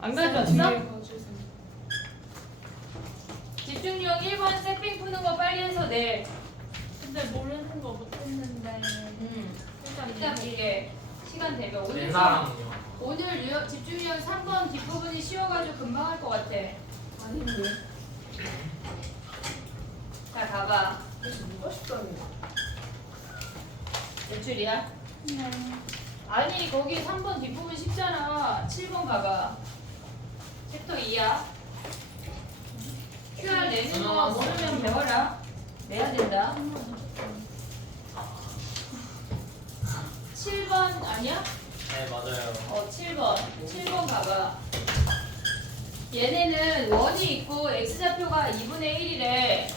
안 가져왔어? 집중력 1번 세핑 푸는 거 빨리 해서 내. 근데 모르는 거 못했는데. 일단 이따 볼게. 시간 되면 오늘 사람은요? 오늘 집중력 3번 뒷부분이 쉬워가지고 금방 할 것 같아. 아닌데. 자 가봐. 누가 싶다니. 몇 줄이야? 아니 거기 3번 뒷부분 쉽잖아. 7번 가봐. 챕터 2야. QR 내는 거 모르면 배워라. 내야 된다. 7번 아니야? 네 맞아요. 7번 가봐. 얘네는 원이 있고 x좌표가 2분의 1이래.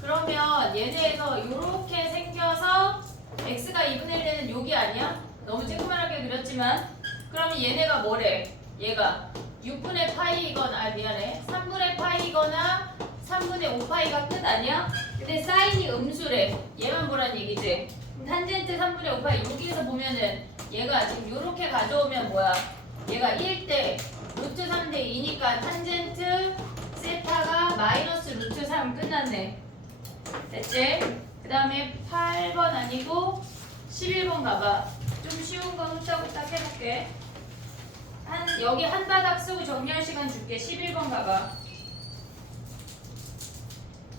그러면 얘네에서 요렇게 생겨서 x가 2분의 1 되는 여기 아니야? 너무 쬐끄만하게 그렸지만 그러면 얘네가 뭐래? 얘가 6분의 파이이거나 미안해 3분의 파이거나 3분의 5파이가 끝 아니야? 근데 사인이 음수래. 얘만 보란 얘기지. 탄젠트 3분의 5파이 여기에서 보면은 얘가 지금 요렇게 가져오면 뭐야? 얘가 1대 루트 3대 2니까 탄젠트 세타가 마이너스 루트 3 끝났네. 됐지? 그 다음에 8번 아니고 11번 가봐. 좀 쉬운 거 후딱후딱 해볼게. 여기 한 바닥 쓰고 정리할 시간 줄게. 11번 가봐.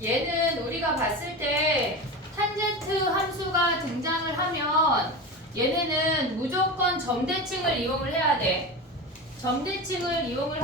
얘는 우리가 봤을 때 탄젠트 함수가 등장을 하면 얘네는 무조건 점대칭을 이용을 해야 돼. 점대칭을 이용을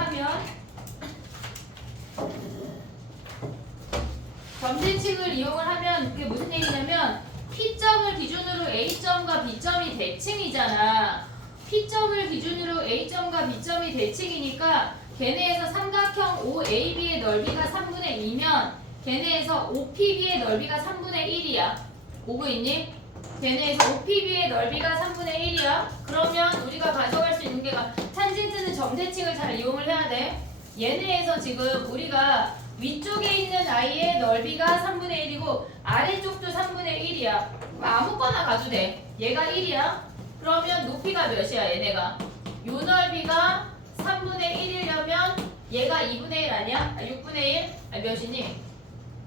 하면 그게 무슨 얘기냐면 P점을 기준으로 A점과 B점이 대칭이잖아. P점을 기준으로 A점과 B점이 대칭이니까 걔네에서 삼각형 OAB의 넓이가 3분의 2면 걔네에서 OPB의 넓이가 3분의 1이야. 오고 있니? 걔네에서 OPB의 넓이가 3분의 1이야. 그러면 우리가 가져갈 수 있는 게 탄젠트는 점대칭을 잘 이용을 해야 돼. 얘네에서 지금 우리가 위쪽에 있는 아이의 넓이가 3분의 1이고 아래쪽도 3분의 1이야. 아무거나 가도 돼. 얘가 1이야. 그러면 높이가 몇이야 얘네가? 요 넓이가 3분의 1이려면 얘가 2분의 1 아니야? 6분의 1? 몇이니?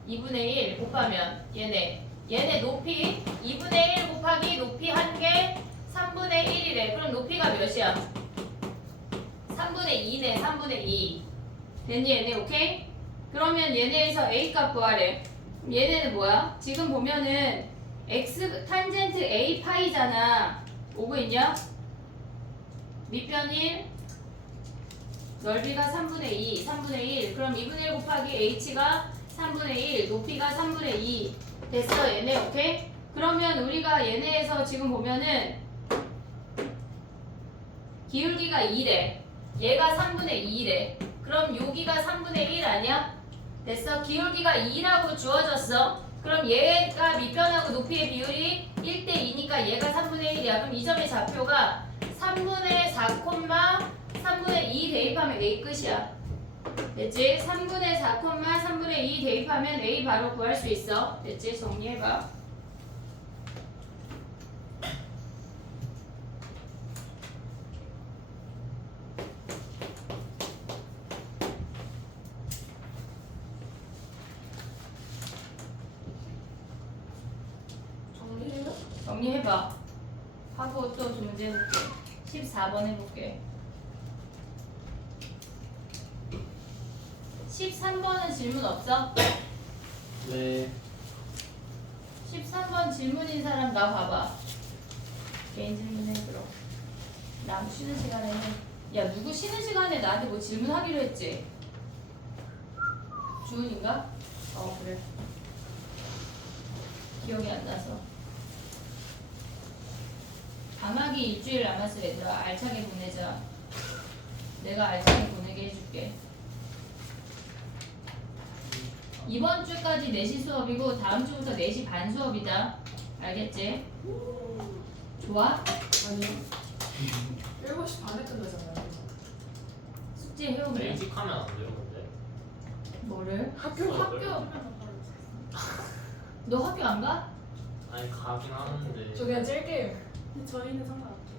2분의 1 곱하면 얘네 높이 2분의 1 곱하기 높이 1개 3분의 1이래. 그럼 높이가 몇이야? 3분의 2네. 3분의 2 됐니 얘네? 오케이? 그러면 얘네에서 A 값 구하래. 얘네는 뭐야? 지금 보면은 x 탄젠트 A 파이잖아. 오고 있냐? 밑변 1 넓이가 3분의 2 3분의 1 그럼 2분의 1 곱하기 h가 3분의 1 높이가 3분의 2 됐어 얘네. 오케이? 그러면 우리가 얘네에서 지금 보면은 기울기가 2래. 얘가 3분의 2래. 그럼 여기가 3분의 1 아니야? 됐어? 기울기가 2라고 주어졌어. 그럼 얘가 밑변하고 높이의 비율이 1대 2니까 얘가 3분의 1이야. 그럼 이 점의 좌표가 3분의 4, 3분의 2 대입하면 A 끝이야. 됐지? 3분의 4, 3분의 2 대입하면 A 바로 구할 수 있어. 됐지? 정리해봐. 정리해봐. 하고 또 문제 해볼게. 14번 해볼게. 13번은 질문 없어? 네. 13번 질문인 사람 나 봐봐. 개인 질문해 그럼. 남 쉬는 시간에 해. 야 누구 쉬는 시간에 나한테 뭐 질문하기로 했지? 주은인가? 그래. 기억이 안 나서. 방학이 일주일 남았어 얘들아. 알차게 보내자. 내가 알차게 보내게 해줄게. 이번 주까지 4시 수업이고 다음 주부터 4시 반 수업이다. 알겠지? 좋아? 아니요. 7시 반에 끝나잖아요. 숙제 해오래. 일찍하면 안 돼요 근데? 뭐를? 학교. 너 학교 안 가? 아니 가긴 하는데 저 그냥 찔게요. 근데 저희는 상관없어요.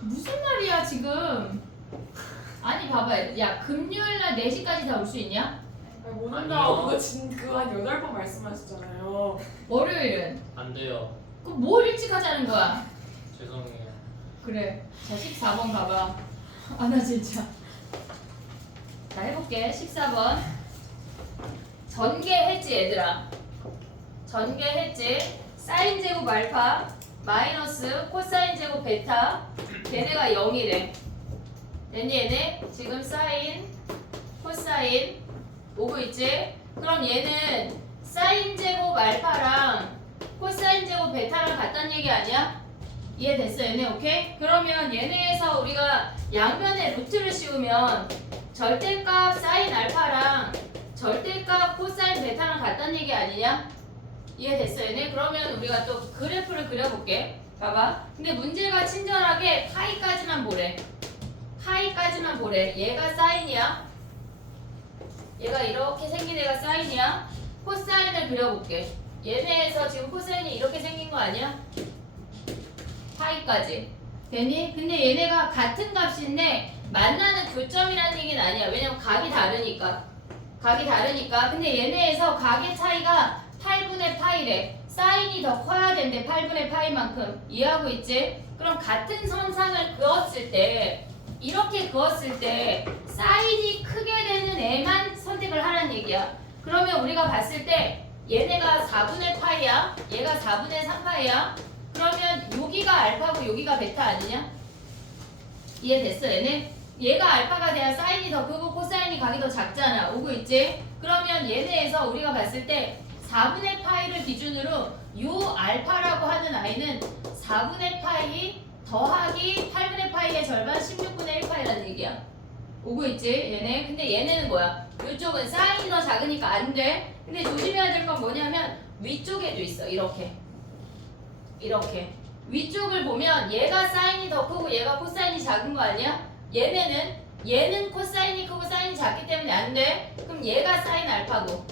무슨 말이야 지금? 아니 봐봐. 야 금요일날 4시까지 다 올 수 있냐? 아니 못 아니요. 온다고 그거 한 8번 말씀하셨잖아요. 월요일은? 안 돼요. 그럼 뭘 일찍 하자는 거야? 죄송해요. 그래. 자 14번 가봐. 아 나 진짜. 자 해볼게. 14번. 전개 했지 얘들아. 전개 했지. 사인 제곱 알파 마이너스 코사인 제곱 베타. 걔네가 0이래. 됐니 얘네? 지금 사인 코사인 오고 있지? 그럼 얘는 사인 제곱 알파랑 코사인 제곱 베타랑 같다는 얘기 아니야? 이해됐어 얘네 오케이? 그러면 얘네에서 우리가 양면에 루트를 씌우면 절대값 사인 알파랑 절대값 코사인 베타랑 같다는 얘기 아니냐? 이해됐어 얘네? 그러면 우리가 또 그래프를 그려볼게. 봐봐. 근데 문제가 친절하게 파이까지만 보래. 파이까지만 보래. 얘가 사인이야. 얘가 이렇게 생긴 애가 사인이야. 코사인을 그려볼게. 얘네에서 지금 코사인이 이렇게 생긴 거 아니야? 파이까지. 되니? 근데 얘네가 같은 값인데 만나는 교점이라는 얘기는 아니야. 왜냐면 각이 다르니까. 각이 다르니까. 근데 얘네에서 각의 차이가 8분의 파이래. 사인이 더 커야 된대. 8분의 파이만큼. 이해하고 있지? 그럼 같은 선상을 그었을 때 이렇게 그었을 때 사인이 크게 되는 애만 선택을 하라는 얘기야. 그러면 우리가 봤을 때 얘네가 4분의 파이야. 얘가 4분의 3파이야. 그러면 여기가 알파고 여기가 베타 아니냐? 이해됐어 얘네? 얘가 알파가 돼야 사인이 더 크고 코사인이 각이 더 작잖아. 오고 있지? 그러면 얘네에서 우리가 봤을 때 4분의 파이를 기준으로 요 알파라고 하는 아이는 4분의 파이 더하기 8분의 파이의 절반 16분의 1파이라는 얘기야. 오고 있지? 얘네. 근데 얘네는 뭐야? 이쪽은 사인이 더 작으니까 안 돼. 근데 조심해야 될 건 뭐냐면 위쪽에도 있어. 이렇게. 이렇게. 위쪽을 보면 얘가 사인이 더 크고 얘가 코사인이 작은 거 아니야? 얘는 코사인이 크고 사인이 작기 때문에 안 돼. 그럼 얘가 사인 알파고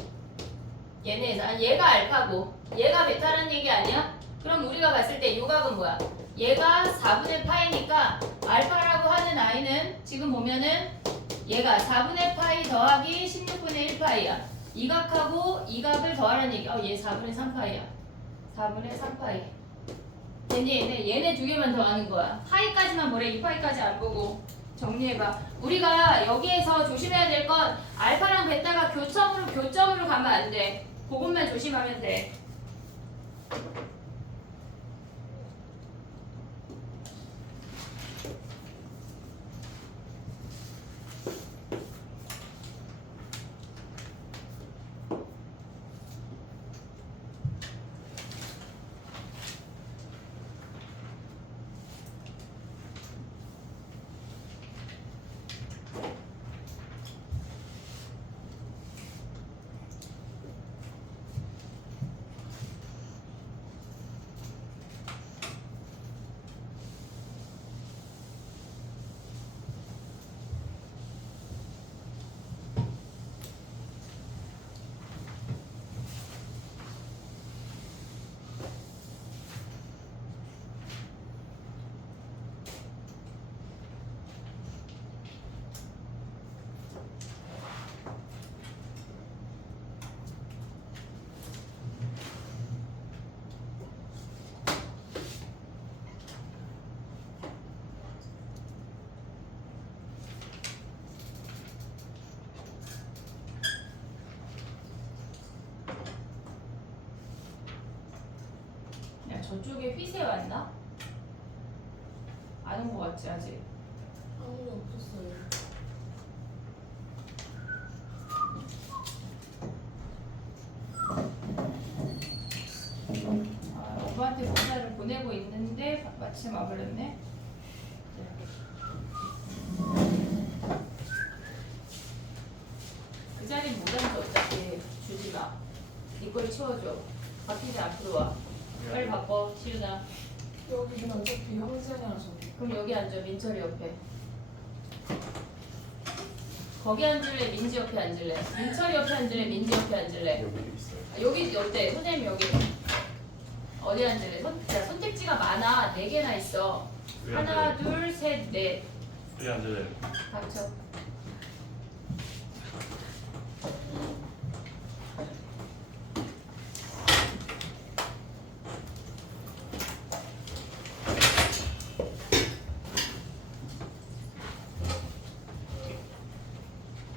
얘네에서 얘가 알파고 얘가 베타라는 얘기 아니야? 그럼 우리가 봤을 때 요 값은 뭐야? 얘가 4분의 파이니까 알파라고 하는 아이는 지금 보면은 얘가 4분의 파이 더하기 16분의 1파이야. 이 값하고 이 값을 더하라는 얘기. 얘 4분의 3파이야. 4분의 3파이. 얘네 두 개만 더하는 거야. 파이까지만 보래. 2파이까지 안 보고. 정리해봐. 우리가 여기에서 조심해야 될 건 알파랑 베타가 교점으로 가면 안 돼. 그것만 조심하면 돼. 저쪽에 휘세 왔나? 안 온 거 같지 아직? 아무도 없었어요. 오빠한테 문자를 보내고 있는데 마침 와버렸네. 그 자리 못 앉아. 어차피 주지 마. 네 걸 치워줘. 바뀌지 앞으로 와. 빨리 바꿔 시윤아. 여기는 어차피 형생이랑 저기. 그럼 여기 앉아. 민철이 옆에. 거기 앉을래? 민지 옆에 앉을래? 민철이 옆에 앉을래? 민지 옆에 앉을래? 여기도 있어요. 여기 어때? 선생님 여기 어디 앉을래? 선택지가 많아. 4개나 있어. 왜 안 하나, 둘, 셋, 넷. 여기 앉아야 닥쳐.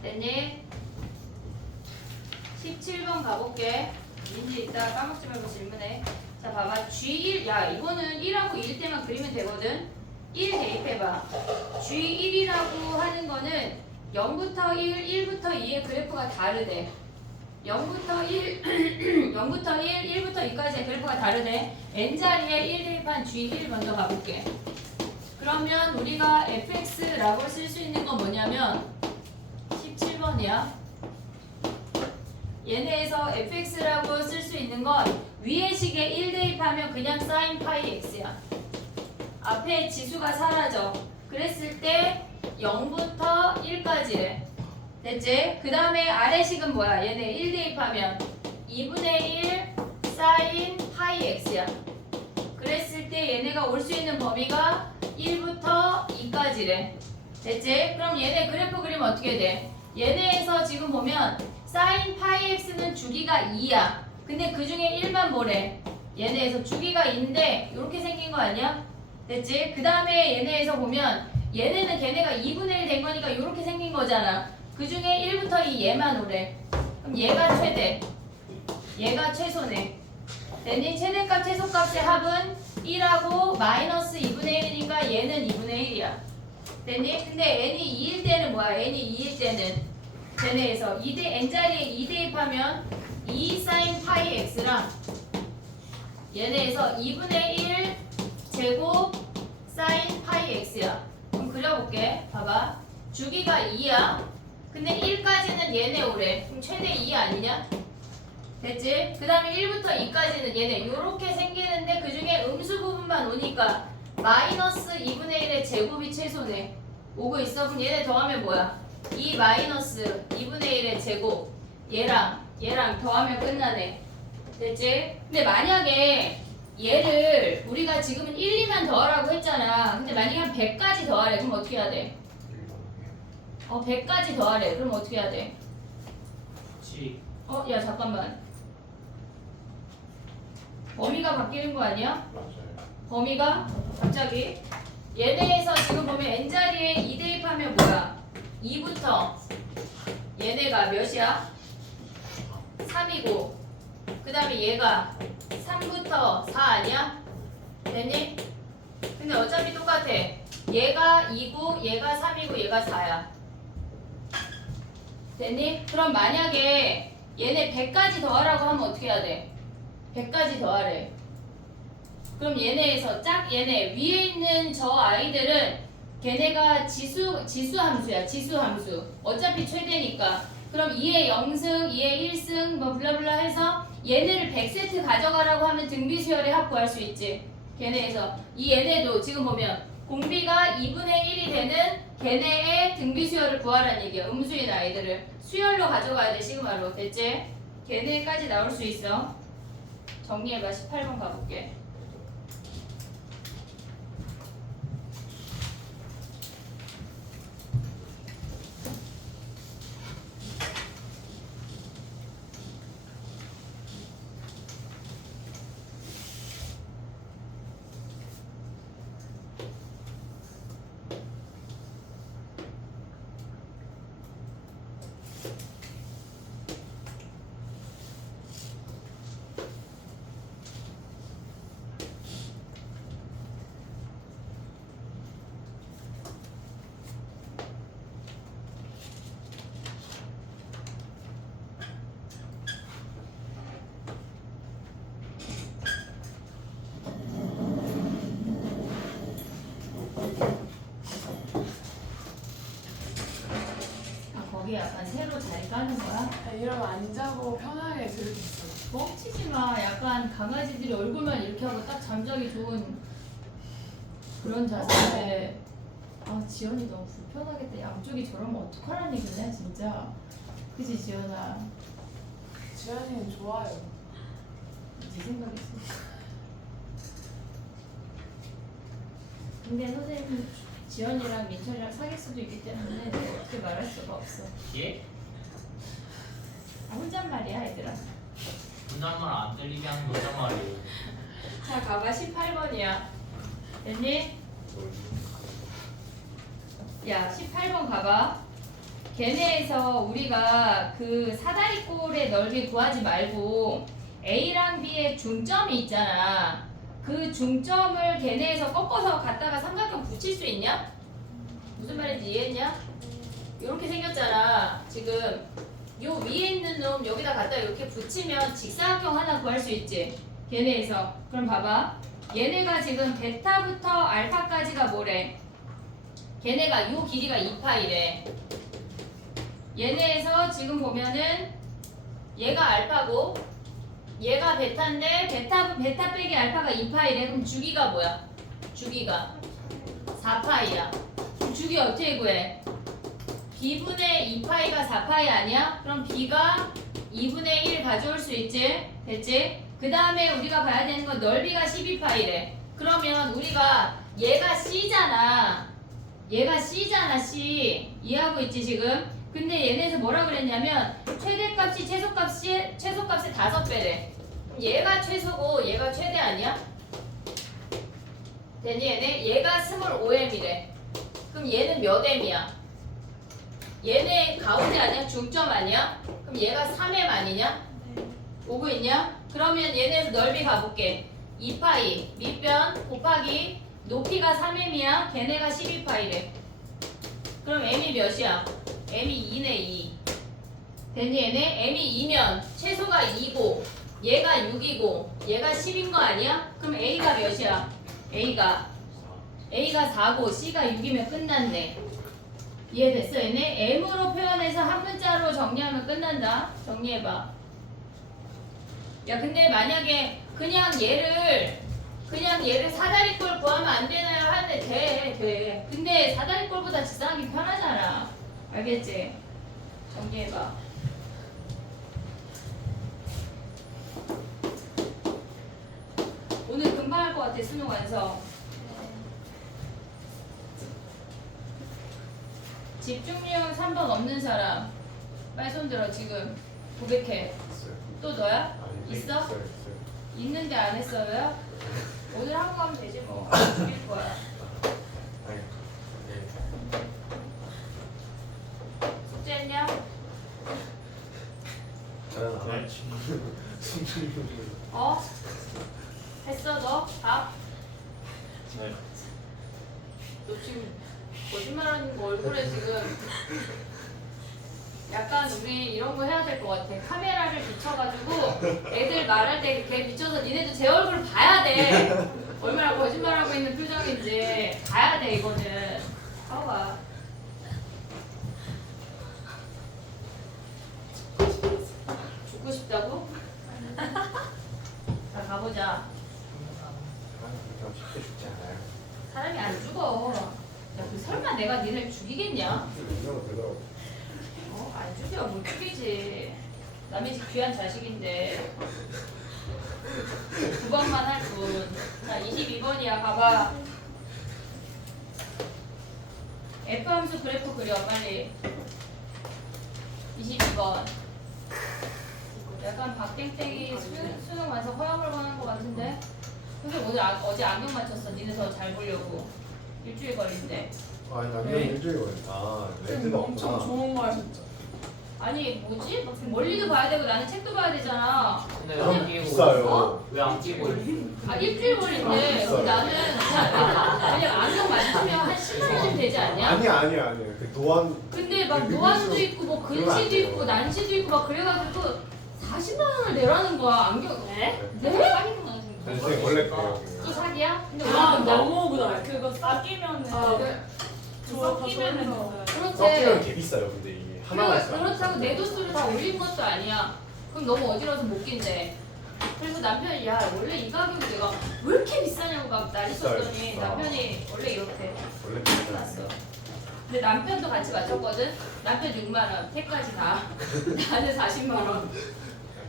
됐니? 17번 가볼게. 민지 이따 까먹지 말고 질문해. 자, 봐봐. G1, 야, 이거는 1하고 2일 때만 그리면 되거든? 1 대입해봐. G1이라고 하는 거는 0부터 1, 1부터 2의 그래프가 다르대. 0부터 1, 0부터 1, 1부터 2까지의 그래프가 다르대. N자리에 1 대입한 G1 먼저 가볼게. 그러면 우리가 fx라고 쓸 수 있는 건 뭐냐면 17번이야. 얘네에서 fx라고 쓸 수 있는 건 위의 식에 1 대입하면 그냥 sin 파이 x야. 앞에 지수가 사라져. 그랬을 때 0부터 1까지래. 됐지? 그 다음에 아래 식은 뭐야? 얘네 1 대입하면 2분의 1 sin 파이 x야. 그랬을 때 얘네가 올 수 있는 범위가 1부터 2까지래. 됐지? 그럼 얘네 그래프 그리면 어떻게 돼? 얘네에서 지금 보면 sin 파이 x는 주기가 2야. 근데 그 중에 1만 뭐래? 얘네에서 주기가 2인데 이렇게 생긴 거 아니야? 됐지? 그 다음에 얘네에서 보면 얘네는 걔네가 2분의 1 된 거니까 이렇게 생긴 거잖아. 그 중에 1부터 2 얘만 오래. 그럼 얘가 최대. 얘가 최소네. 됐니? 최대값 최소값의 합은 1하고 마이너스 2분의 1이니까 얘는 2분의 1이야. 됐니? 근데 n이 2일 때는 뭐야? n이 2일 때는 쟤네에서 n자리에 2 대입하면 2 sin 파이 x랑 얘네에서 2분의 1 제곱 sin 파이 x야. 그럼 그려볼게. 봐봐. 주기가 2야. 근데 1까지는 얘네 오래. 그럼 최대 2 아니냐? 됐지? 그 다음에 1부터 2까지는 얘네 요렇게 생기는데 그 중에 음수 부분만 오니까 마이너스 2분의 1의 제곱이 최소네. 오고 있어? 그럼 얘네 더하면 뭐야? 2 마이너스 2분의 1의 제곱 얘랑 더하면 끝나네. 됐지? 근데 만약에 얘를 우리가 지금은 1, 2만 더하라고 했잖아. 근데 만약에 한 100까지 더하래. 그럼 어떻게 해야 돼? 100까지 더하래. 그럼 어떻게 해야 돼? G. 야 잠깐만. 범위가 바뀌는 거 아니야? 범위가 갑자기 얘네에서 지금 보면 n자리에 2 대입하면 뭐야? 2부터 얘네가 몇이야? 3이고 그 다음에 얘가 3부터 4 아니야? 됐니? 근데 어차피 똑같아. 얘가 2고 얘가 3이고 얘가 4야. 됐니? 그럼 만약에 얘네 100까지 더하라고 하면 어떻게 해야 돼? 100까지 더하래. 그럼 얘네에서 얘네 위에 있는 저 아이들은 걔네가 지수 함수야. 지수 함수. 어차피 최대니까. 그럼 2의 0승, 2의 1승 뭐 블라블라 해서 얘네를 100세트 가져가라고 하면 등비 수열의 합 구할 수 있지. 걔네에서 이 얘네도 지금 보면 공비가 2분의 1이 되는 걔네의 등비 수열을 구하라는 얘기야. 음수인 아이들을 수열로 가져가야 돼. 시그마로. 됐지? 걔네까지 나올 수 있어. 정리해봐. 18번 가볼게. 거기 약간 새로 자리 까는 거야? 이러면 안 자고 편하게 들을 수 있어. 뻥치지 마. 약간 강아지들이 얼굴만 이렇게 하고 딱 잠자기 좋은 그런 자세인데. 지연이 너무 불편하겠다. 양쪽이 저러면 어떡하라는 얘기네 진짜. 그치 지연아? 지연이는 좋아요. 네 생각이지. 근데 선생님 지연이랑 민철이랑 사귈 수도 있기 때문에 내가 어떻게 말할 수가 없어. 예? 아, 혼잣말이야 얘들아. 혼잣말 안 들리게 하는 거 혼잣말이에요. 자 가봐 18번이야. 됐니? 야 18번 가봐. 걔네에서 우리가 그 사다리꼴의 넓이 구하지 말고 A랑 B의 중점이 있잖아. 그 중점을 걔네에서 꺾어서 갖다가 삼각형 붙일 수 있냐? 무슨 말인지 이해했냐? 이렇게 생겼잖아. 지금 요 위에 있는 놈 여기다 갖다 이렇게 붙이면 직사각형 하나 구할 수 있지. 걔네에서. 그럼 봐봐. 얘네가 지금 베타부터 알파까지가 뭐래? 걔네가 요 길이가 2파이래. 얘네에서 지금 보면은 얘가 알파고 얘가 베타인데 베타 빼기 알파가 2파이래. 그럼 주기가 뭐야? 주기가 4파이야. 그럼 주기 어떻게 구해? b분의 2파이가 4파이 아니야? 그럼 b가 2분의 1 가져올 수 있지? 됐지? 그 다음에 우리가 봐야 되는 건 넓이가 12파이래. 그러면 우리가 얘가 c잖아. 얘가 c잖아, c. 이해하고 있지 지금? 근데 얘네에서 뭐라 그랬냐면 최대값이 최소값의 5배래. 얘가 최소고 얘가 최대 아니야? 되니 얘네? 얘가 스몰 5m이래. 그럼 얘는 몇 m이야? 얘네 가운데 아니야? 중점 아니야? 그럼 얘가 3m 아니냐? 오고 있냐? 그러면 얘네에서 넓이 가볼게. 2파이 밑변 곱하기 높이가 3m이야. 걔네가 12파이래. 그럼 m이 몇이야? m이 2네 2. 됐니 얘네? m이 2면 최소가 2고 얘가 6이고 얘가 10인 거 아니야? 그럼 a가 몇이야? a가 4고 c가 6이면 끝났네. 이해됐어 얘네? m으로 표현해서 한 문자로 정리하면 끝난다. 정리해봐. 야 근데 만약에 그냥 얘를 사다리꼴 구하면 안 되나요? 하는데 돼. 근데 사다리꼴보다 직사하기 편하잖아. 알겠지? 정리해봐. 오늘 금방 할 것 같아 수능 완성. 집중력 3번 없는 사람 빨리 손 들어. 지금 고백해. 또 너야? 있어? 있는데 안 했어요? 오늘 하고 가면 되지 뭐. 죽일 거야. 숙제했냐? 어? 했어 너? 밥? 네. 너 지금 거짓말하는 거 얼굴에 지금 약간 우리 이런 거 해야 될 것 같아. 카메라를 비춰가지고 애들 말할 때 이렇게 비춰서 니네도 제 얼굴을 봐야 돼. 얼마나 거짓말하고 있는 표정인지 봐야 돼 이거는. 봐봐. 죽고 싶다고? 자 가보자. 쉽게 죽지 않아요. 사람이 안 죽어. 야, 그 설마 내가 니네 죽이겠냐? 안 죽여, 못 죽이지. 남의 집 귀한 자식인데. 9번만 할 뿐. 자, 22번이야. 가봐. F함수 그래프 그려, 빨리. 22번. 약간 박땡땡이 수능 완성 허용을 하는 것 같은데? 근데 오늘 어제 안경 맞췄어. 니네 더 잘 보려고. 일주일 걸린대. 아니 남편 일주일 걸렸다. 레드가 엄청 없구나. 좋은 거야 진짜. 아니 뭐지? 멀리도 봐야 되고 나는 책도 봐야 되잖아. 근데 왜 안 끼고? 비싸요. 왜 안 끼고? 아 일주일 걸린대. 비싸요. 나는 그냥 안경 맞추면 한 10만원쯤 되지 않냐? 아니야. 그 도안 근데 막 노안도 있고 뭐 근시도 있고 난시도 있고 막 그래가지고 40만 원을 내라는 거야 안경. 네? 선생님 원래 그래요. 또 사기야? 근데 아 오늘 너무 오구나. 그거 섞이면은 섞이면은 섞이면 그렇지. 개 비싸요. 근데 이게 하나가 있어. 그렇다고 내 도수를 다 올린 것도 아니야. 그럼 너무 어지러워서 못 낀대. 그래서 남편이 야 원래 이 가격이 내가 왜 이렇게 비싸냐고 막 난리 쳤더니 비싸요. 남편이 원래 이렇게 원래 났어. 근데 남편도 같이 맞췄거든. 남편 6만 원, 택까지 다. 나는 40만 원.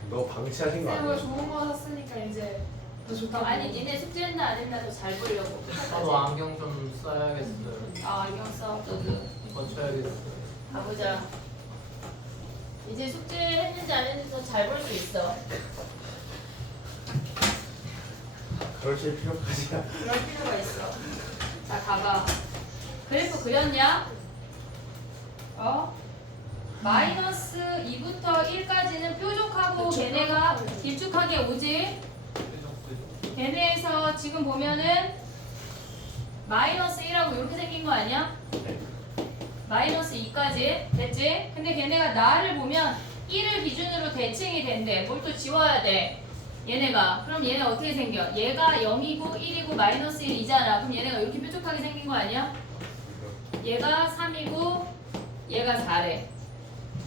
너 방치하신 거 쌤은 아니야? 좋은 거 샀으니까 이제 좋다. 아니 니네 숙제했나 안 했나 더 잘 보려고. 저도 안경 좀 써야겠어요. 아 안경 써. 너도. 거쳐야겠어요. 가보자. 이제 숙제 했는지 안 했는지 더 잘 볼 수 있어. 그러실 필요까지. 그럴 필요가 있어. 자 가봐. 그래프 그렸냐? 마이너스 2부터 1까지는 뾰족하고 걔네가 길쭉하게 오지? 걔네에서 지금 보면은 마이너스 1하고 이렇게 생긴 거 아니야? 마이너스 2까지 됐지? 근데 걔네가 나를 보면 1을 기준으로 대칭이 된대. 뭘 또 지워야 돼? 얘네가. 그럼 얘네 어떻게 생겨? 얘가 0이고 1이고 마이너스 1이잖아. 그럼 얘네가 이렇게 뾰족하게 생긴 거 아니야? 얘가 3이고 얘가 4래.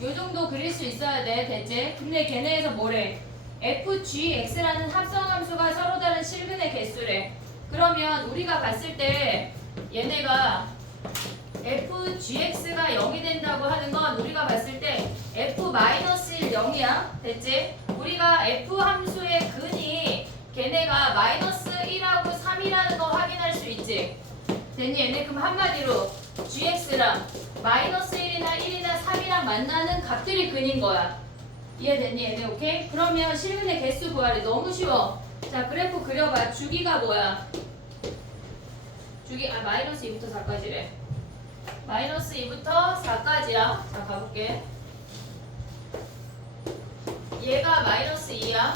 요 정도 그릴 수 있어야 돼. 됐지? 근데 걔네에서 뭐래? fgx라는 합성함수가 서로 다른 실근의 개수래. 그러면 우리가 봤을 때 얘네가 fgx가 0이 된다고 하는 건 우리가 봤을 때 f-1 0이야. 됐지? 우리가 f 함수의 근이 걔네가 마이너스 1하고 3이라는 거 확인할 수 있지. 됐니? 얘네 그럼 한마디로 gx랑 마이너스 1이나 1이나 3이랑 만나는 값들이 근인 거야. 이해됐니? 얘네 오케이? 그러면 실근의 개수 구하래. 너무 쉬워. 자 그래프 그려봐. 주기가 뭐야? 주기 마이너스 2부터 4까지래. 마이너스 2부터 4까지야. 자 가볼게. 얘가 마이너스 2야.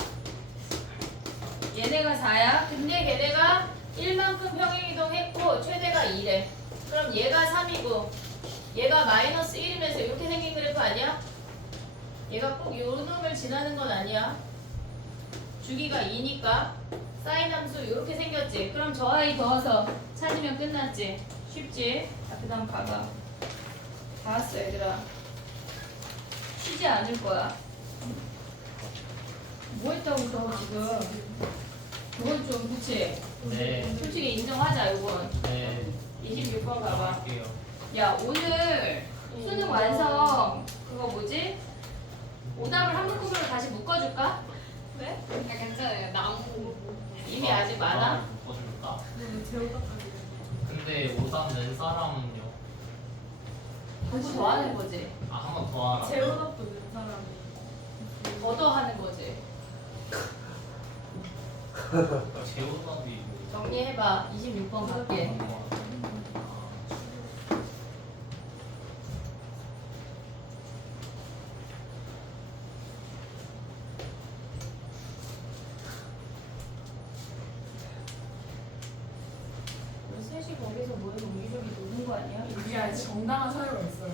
얘네가 4야. 근데 걔네가 1만큼 평행이동했고 최대가 2래. 그럼 얘가 3이고 얘가 마이너스 1이면서 이렇게 생긴 그래프 아니야? 얘가 꼭 요 놈을 지나는 건 아니야. 주기가 2니까 사인 함수 이렇게 생겼지. 그럼 저 아이 더해서 찾으면 끝났지. 쉽지? 자, 그 다음 가봐. 다 왔어 얘들아. 쉬지 않을 거야. 뭐 했다고 너 지금. 그건 좀 그치? 네. 솔직히 인정하자 이건. 네. 26번 가봐. 할게요. 야 오늘 수능 완성 그거 뭐지? 오답을 한 묶음으로 다시 묶어줄까? 네? 아, 괜찮아요. 나무. 이미 아직 많아? 묶어줄까? 제오답까지. 근데 오답 낸 사람은요? 공부 더 하는 거지. 아, 한 번 더 하라. 제오답도 낸 사람이. 더 하는 거지. 제오답이 뭐. 정리해봐. 26번 갈게. 우리 셋이 거기서 모여서 우리저기 노는 거 아니야? 우리 아직 정당한 사유가 있어요.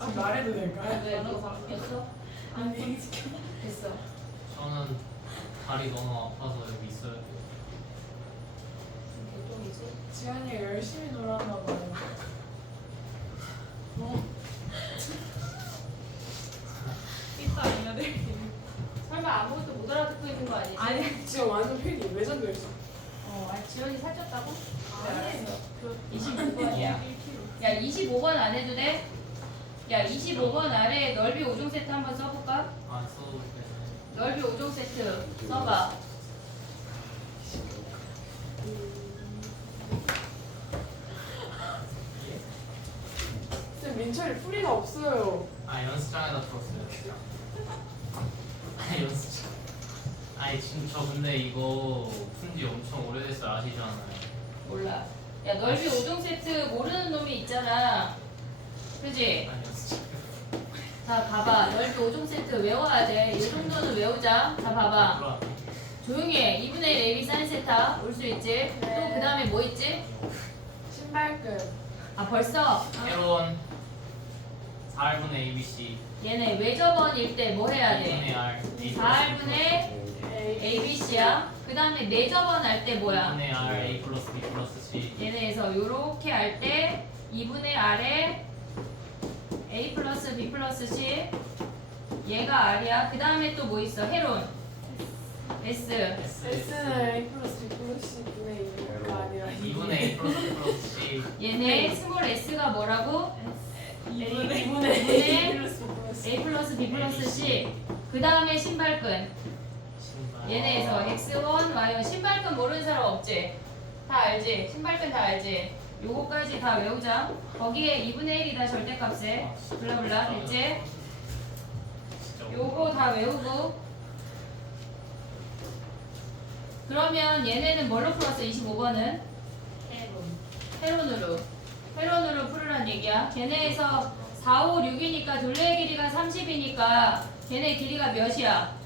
지금 말해도 될까요? 왜? 너 바뀌었어? 아니, 됐어. 저는 다리 너무 아파서 여기 있어야 돼요. 개똥이지? 지한이가 열심히 놀았나 봐요. 이따 알려야 돼. 설마 아무것도 못 알아듣고 있는 거 아니지? 아니, 지금 완전 필기. 레전드 열심히. 아니 지연이 살쪘다고? 아니, 26번이야. 야 25번 안 해도 돼? 야 25번 아래 넓이 5종 세트 한번 써볼까? 안 써도 돼. 넓이 5종 세트 써봐. 쌤, 민철이 풀이가 없어요. 아, 연습장에다 들었어요, 진짜. 아, 연습장. 아니, 진짜 근데 이거 푼지 엄청 오래됐어요, 아시잖아요. 몰라. 야 넓이 5종 세트 모르는 놈이 있잖아. 그지? 아니, 연습장. 자 봐봐. 넓이 5종 세트 외워야 돼. 이 정도는 외우자. 자 봐봐. 들어와. 조용히 해. 2분의 1 AB 사인 세타 올 수 있지? 또 그 다음에 뭐 있지? 신발끈. 아 벌써 새로운 4분의 ABC. 얘네 외접원일 때 뭐 해야 2분의 돼? R. 4분의 ABC야. 그 다음에 내접원 할 때 뭐야? 2분의 R, A 플러스 B 플러스 C. 얘네에서 요렇게 할 때 2분의 R에 A 플러스 B 플러스 C 얘가 R이야. 그 다음에 또 뭐 있어? 헤론 S S는 A 플러스 B 플러스 C분의 2가 아니라 2분의 A 플러스 B 플러스 C. 얘네 스몰 S가 뭐라고? 2분의 A 플러스 B 플러스 A 플러스 B 플러스 C 그 다음에 신발끈 신발. 얘네에서 x1, y1 신발끈 모르는 사람 없지? 다 알지? 신발끈 다 알지? 요거까지 다 외우자. 거기에 2분의 1이다 절대값에 블라블라 됐지? 요거 다 외우고 그러면 얘네는 뭘로 풀었어? 25번은? 헤론으로 풀으란 얘기야. 걔네에서 4, 5, 6이니까 둘레의 길이가 30이니까 걔네 길이가 몇이야?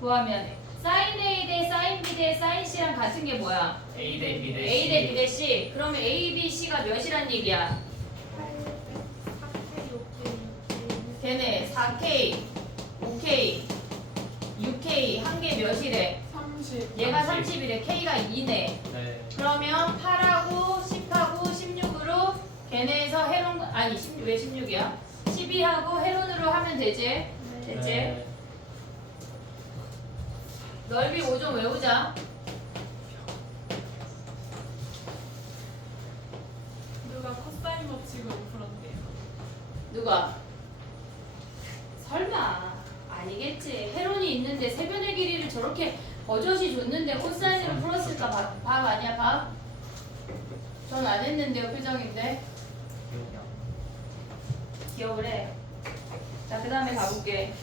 구하면 사인 A 대 사인 B 대 사인 C랑 같은 게 뭐야? A 대 B 대 C. A 대 B 대 C. 그러면 A, B, C가 몇이란 얘기야? 걔네 4K, 5K, 6K 한 개 몇이래? 30. 얘가 30이래. K가 2네. 네. 그러면 8하고 10하고 16으로 걔네에서 헤론 아니 왜 16이야? 12하고 헤론으로 하면 되지? 됐지? 네. 넓이 5좀 외우자. 누가 코사인 법칙을 풀었대요. 누가? 설마 아니겠지. 헤론이 있는데 세변의 길이를 저렇게 버젓이 줬는데 코사인으로 풀었을까? 밥 아니야 밥? 전 안 했는데요 표정인데 기억을 해. 자 그 다음에 가볼게.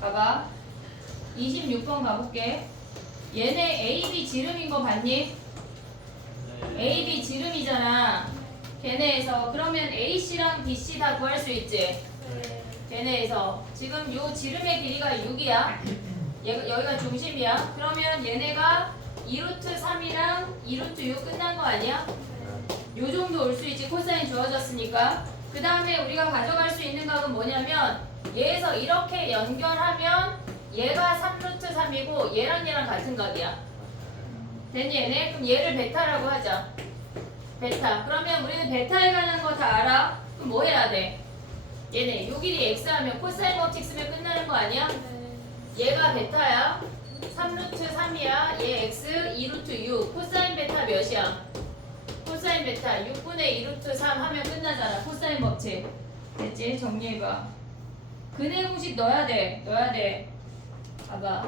봐봐 26번 가볼게. 얘네 AB 지름인 거 봤니? 네. AB 지름이잖아. 걔네에서 그러면 AC랑 BC 다 구할 수 있지? 걔네에서 지금 요 지름의 길이가 6이야. 여기가 중심이야. 그러면 얘네가 2루트 3이랑 2루트 6 끝난 거 아니야? 요 정도 올 수 있지. 코사인 주어졌으니까. 그 다음에 우리가 가져갈 수 있는 값은 뭐냐면 얘에서 이렇게 연결하면 얘가 3루트 3이고 얘랑 같은 값이야. 됐니 얘네? 그럼 얘를 베타라고 하자. 베타. 그러면 우리는 베타에 관한 거 다 알아? 그럼 뭐 해야 돼? 얘네 요 길이 x 하면 코사인 법칙 쓰면 끝나는 거 아니야? 얘가 베타야. 3루트 3이야. 얘 x 2루트 6. 코사인 베타 몇이야? 코사인 베타 6분의 2루트 3 하면 끝나잖아. 코사인 법칙. 됐지? 정리해봐. 근해 공식 넣어야 돼. 넣어야 돼. 봐봐.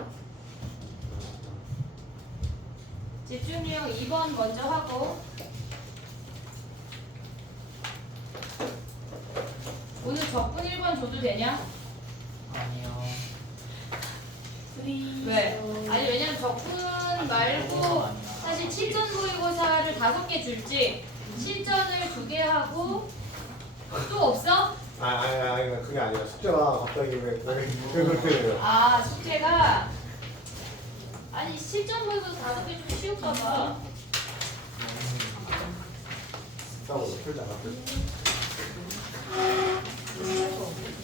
집중력 2번 먼저 하고 오늘 적분 1번 줘도 되냐? 아니요. 왜? 아니 왜냐면 적분 말고 사실 실전 모의고사를 5개 줄지 실전을 2개 하고 또 없어? 아니 그게 아니라 숙제가 갑자기 왜 그렇게 돼요? 아 숙제가 아니 실전 모의고사 5개 좀 쉬울까 봐. 싸워도 풀지 않았거든.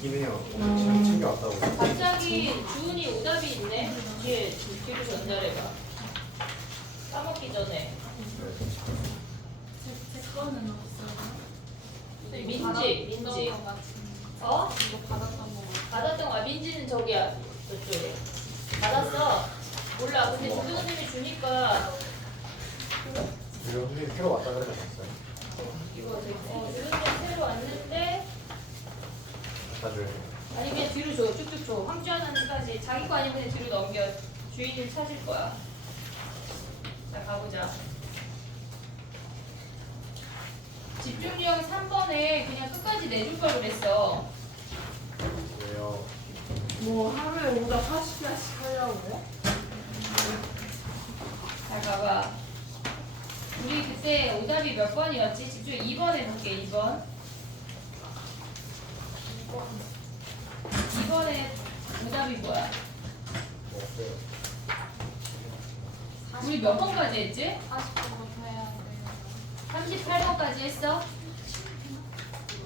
기능형 지금 챙겨왔다고. 갑자기 주은이 오답이 있네. 뒤로 전달해봐. 까먹기 전에. 제 거는 없어요. 민지. 어? 이거 받았던 거. 받았던 거. 민지는 저기야. 저쪽에. 받았어. 몰라. 근데 조교 선생님이 주니까 지금 선생님 새로 왔다 그래서 봤어요. 이거 조교 선생님 새로 왔는데 다들 아니 그냥 뒤로 줘. 쭉쭉 줘. 황주환한테까지 자기 거 아니면 그냥 뒤로 넘겨. 주인을 찾을 거야. 자 가보자. 집중력 3번에 그냥 끝까지 내줄 걸 그랬어. 왜요? 뭐 하루에 오다 40개씩 하려고요? 자 가봐. 우리 그때 오답이 몇 번이었지? 집중 2번에 볼게. 2번. 2번에 오답이 뭐야? 없어요. 우리 몇 번까지 했지? 40번부터 해야 돼요. 38번까지 했어?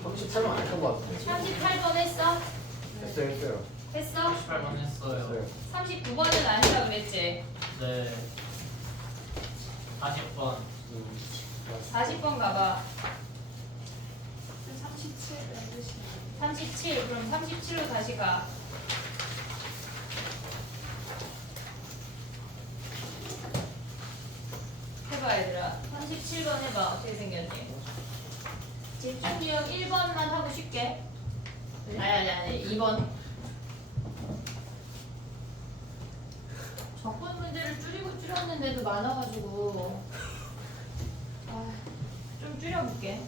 37번 안 했던 것 같은데. 38번 했어? 했어요. 했어? 18번 했어요. 39번은 아니라고 그랬지? 네. 40번. 40번 가봐. 37 몇이에요? 37. 그럼 37로 다시 가. 해봐 얘들아. 37번 해봐. 어떻게 생겼니? 집중력 1번만 하고 쉽게. 아니 2번. 적분 문제를 줄이고 줄였는데도 많아가지고 좀 줄여볼게.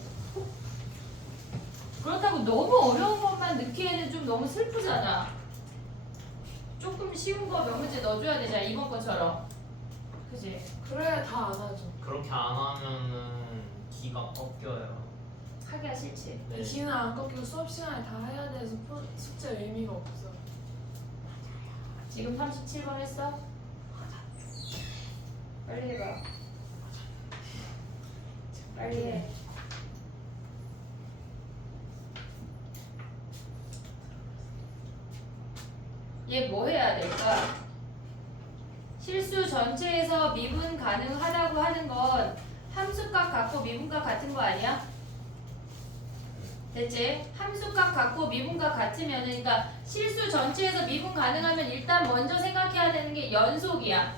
그렇다고 너무 어려운 것만 넣기에는 좀 너무 슬프잖아. 조금 쉬운 거 몇 문제 넣어줘야 되잖아, 이번 것처럼. 그지? 그래야 다 안 하죠. 그렇게 안 하면은 기가 꺾여요. 하기가 싫지. 네. 기는 안 꺾이고 수업 시간에 다 해야 돼서 숙제 의미가 없어. 지금 37번 했어? 빨리 해봐. 빨리 해. 얘 뭐 해야 될까? 실수 전체에서 미분 가능하다고 하는 건 함수값 같고 미분값 같은 거 아니야? 됐지? 함수값 같고 미분값 같으면 그러니까 실수 전체에서 미분 가능하면 일단 먼저 생각해야 되는 게 연속이야.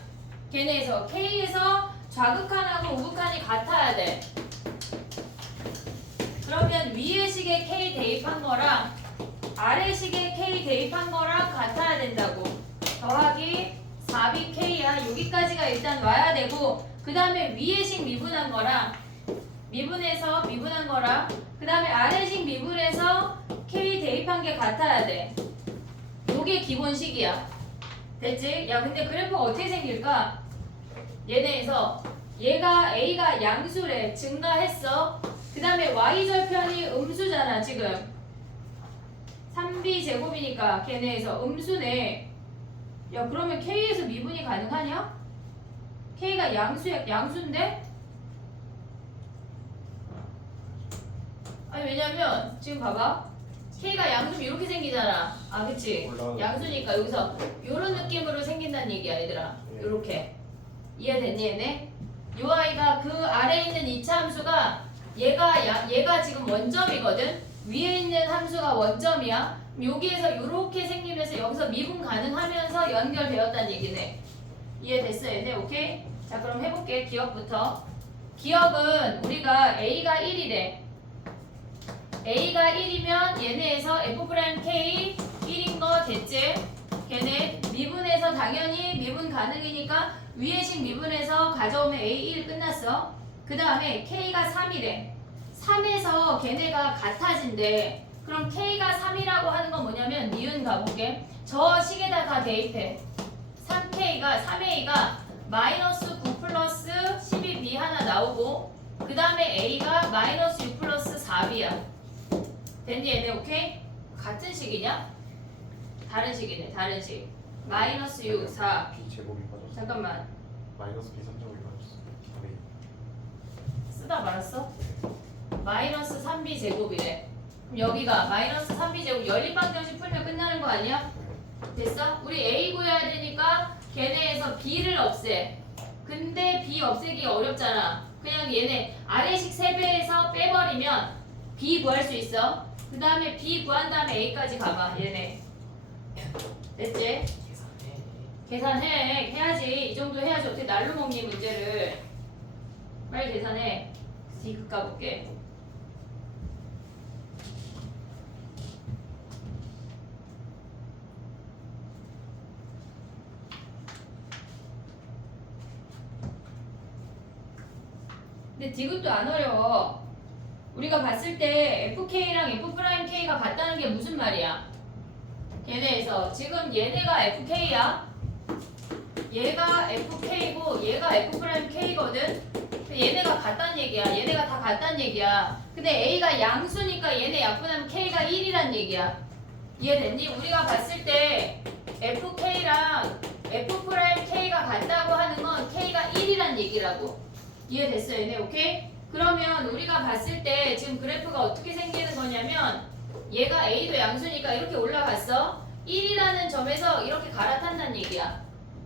걔네에서 K에서 좌극한하고 우극한이 같아야 돼. 그러면 위에 식에 K 대입한 거랑 아래 식에 K 대입한 거랑 같아야 된다고. 더하기 4BK야. 여기까지가 일단 와야 되고 그 다음에 위에 식 미분한 거랑 미분해서 미분한 거랑 그 다음에 아래식 미분해서 K 대입한 게 같아야 돼. 요게 기본식이야. 됐지? 야 근데 그래프가 어떻게 생길까? 얘네에서 얘가 A가 양수래. 증가했어. 그 다음에 Y절편이 음수잖아 지금. 3B 제곱이니까 걔네에서 음수네. 야 그러면 K에서 미분이 가능하냐? K가 양수인데? 아니 왜냐면 지금 봐봐 K가 양수면 이렇게 생기잖아. 아 그치 양수니까 여기서 요런 느낌으로 생긴다는 얘기야 얘들아. 네. 요렇게 이해됐니 얘네? 요 아이가 그 아래에 있는 이차 함수가 얘가 지금 원점이거든. 위에 있는 함수가 원점이야. 여기에서 요렇게 생기면서 여기서 미분 가능하면서 연결되었다는 얘기네. 이해됐어 얘네? 오케이? 자 그럼 해볼게. 기억부터. 기억은 우리가 A가 1이래. A가 1이면 얘네에서 F'K 1인 거 됐지? 걔네 미분해서 당연히 미분 가능이니까 위에식 미분해서 가져오면 A1 끝났어. 그 다음에 K가 3이래. 3에서 걔네가 같아진대. 그럼 K가 3이라고 하는 건 뭐냐면 니은 가볼게. 저 식에다 다 대입해. 3A가 마이너스 9 플러스 12B 하나 나오고 그 다음에 A가 마이너스 6 플러스 4B야. 됐니 얘네 오케이? 같은 식이냐? 다른 식이네 다른 식. 마이너스 6, 4. B 제곱이 빠졌어. 잠깐만 마이너스 B 3제곱이 빠졌어. 쓰다 말았어? 마이너스 3B 제곱이래. 그럼 여기가 마이너스 3B 제곱 연립방정식 풀면 끝나는 거 아니야? 됐어? 우리 A 구해야 되니까 걔네에서 B를 없애. 근데 B 없애기 어렵잖아. 그냥 얘네 아래식 3배에서 빼버리면 B 구할 수 있어. 그 다음에 B 구한 다음에 A까지 가봐 얘네. 됐지? 계산해. 해야지. 이 정도 해야지. 어떻게 날로 먹니 문제를. 빨리 계산해. 디귿 가볼게. 근데 디귿도 안 어려워. 우리가 봤을 때 FK랑 F'K가 같다는 게 무슨 말이야? 걔네에서 지금 얘네가 FK야. 얘가 FK고 얘가 F'K거든. 얘네가 같다는 얘기야. 얘네가 다 같다는 얘기야. 근데 A가 양수니까 얘네 약분하면 K가 1이란 얘기야. 이해됐니? 우리가 봤을 때 FK랑 F'K가 같다고 하는 건 K가 1이란 얘기라고. 이해됐어 얘네? 오케이? 그러면 우리가 봤을 때 지금 그래프가 어떻게 생기는 거냐면 얘가 A도 양수니까 이렇게 올라갔어. 1이라는 점에서 이렇게 갈아탄다는 얘기야.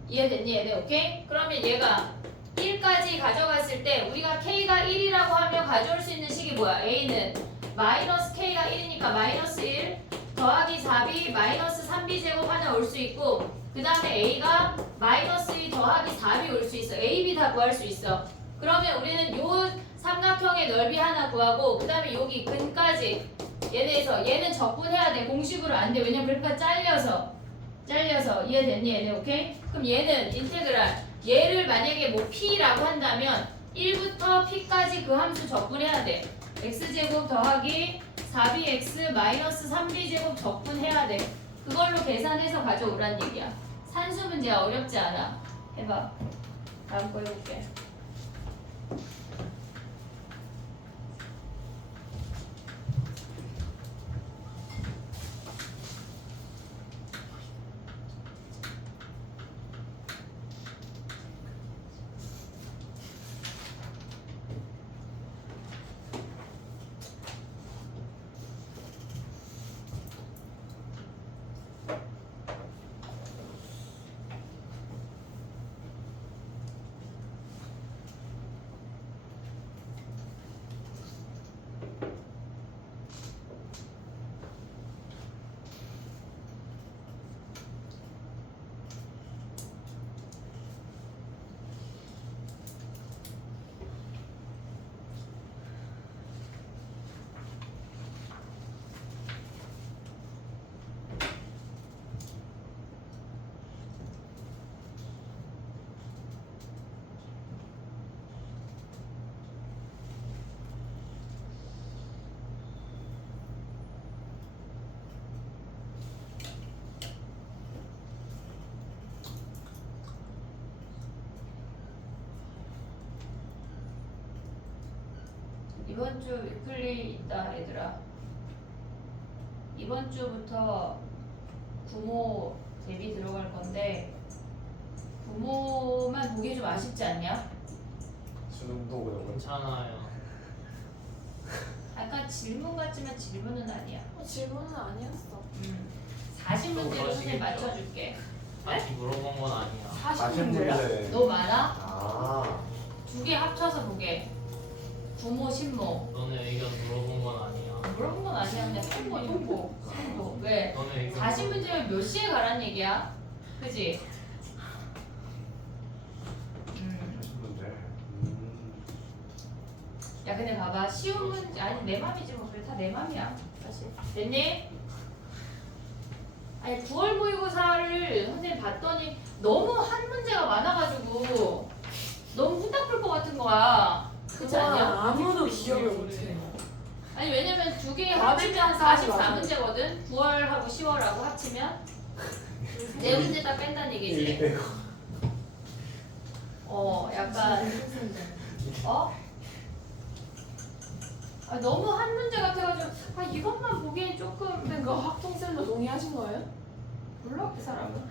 이해됐니 얘네? 오케이? 그러면 얘가 1까지 가져갔을 때 우리가 K가 1이라고 하면 가져올 수 있는 식이 뭐야? A는 마이너스 K가 1이니까 마이너스 1 더하기 4B 마이너스 3B 제곱 하나 올 수 있고 그 다음에 A가 마이너스 2 더하기 4B 올 수 있어. A, B 다 구할 수 있어. 그러면 우리는 요 삼각형의 넓이 하나 구하고 그 다음에 여기 근까지 얘네에서 얘는 적분해야 돼. 공식으로 안 돼. 왜냐면 그래프가 잘려서 이해됐니 얘네? 오케이? 그럼 얘는 인테그랄. 얘를 만약에 뭐 p라고 한다면 1부터 p까지 그 함수 적분해야 돼. x제곱 더하기 4bx 마이너스 3b제곱 적분해야 돼. 그걸로 계산해서 가져오란 얘기야. 산수 문제 어렵지 않아. 해봐. 다음 거 해볼게. 이번 주 위클리 있다 얘들아. 이번 주부터 부모 대비 들어갈 건데 부모만 보기 좀 아쉽지 않냐? 수능도 그러고. 괜찮아요. 약간 질문 같지만 질문은 아니야. 질문은 아니었어. 40문제로 선생님 그러시겠죠. 맞춰줄게. 아직 물어본 건 아니야. 40문제야? 너무 많아? 아. 2개 합쳐서 보게. 부모, 신모. 너네 의견 물어본 건 아니야. 물어본 건 아니야. 그냥 통보. 왜? 너네 의견 40문제면 몇 시에 가란 얘기야? 그지? 40문제. 야 근데 봐봐 쉬운 문제 아니 내 맘이지 뭐 그래 다 내 맘이야 사실 됐니? 아니 9월 모의고사를 선생님 봤더니 너무 한 문제가 많아가지고 너무 후딱 풀 것 같은 거야 그렇지 그건 않냐? 아무도 기억을 못해. 아니 왜냐면 두 개 다들 합치면 평가하지 44문제거든 9월하고 10월하고 합치면 네 문제 다 뺀다는 얘기지 약간 아, 너무 한 문제 같아가지고 이것만 보기엔 조금 근데 그거 학통쌤도 동의하신 거예요? 몰라 그 사람은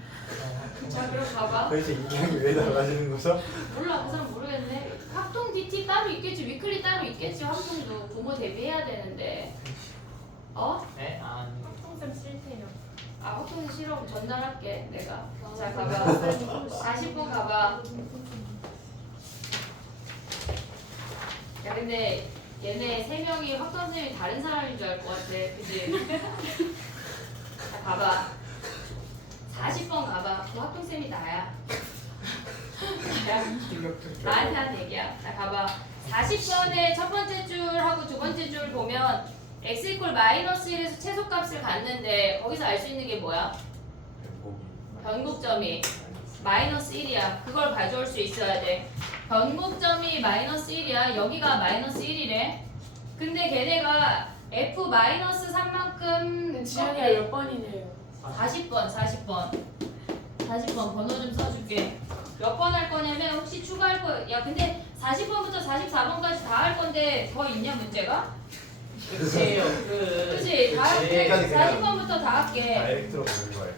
자 그럼 가봐 도대체 인간이 왜 달라지는 거죠? 몰라 그 사람 모르겠네 학통 DT 따로 있겠지 위클리 따로 있겠지 학통도 부모 대비해야 되는데 네? 아니. 학통쌤 싫대요. 학통이 싫어 그럼 전달할게 내가 자 가봐 40분 가봐 야 근데 얘네 3명이 학통 선생님이 다른 사람인 줄 알 것 같아 그치? 자 가봐 40번 가봐 그 학통쌤이 나야 나한테 한 얘기야 자 가봐 40번의 첫 번째 줄하고 두 번째 줄 보면 x 이퀄 마이너스 1에서 최소값을 갖는데 거기서 알 수 있는 게 뭐야? 변곡점이 마이너스 1이야 그걸 가져올 수 있어야 돼 변곡점이 마이너스 1이야 여기가 마이너스 1이래 근데 걔네가 f 마이너스 3만큼 지연이가 몇 번이네요? 40번 번호 좀 써줄게 몇 번 할 거냐면 혹시 추가할 거야 근데 40번부터 44번까지 다 할 건데 더 있냐 문제가? 끝이에요. 그치 다 할게 끝까지 그냥 40번부터 다 할게 다이렉트로 보는 거예요.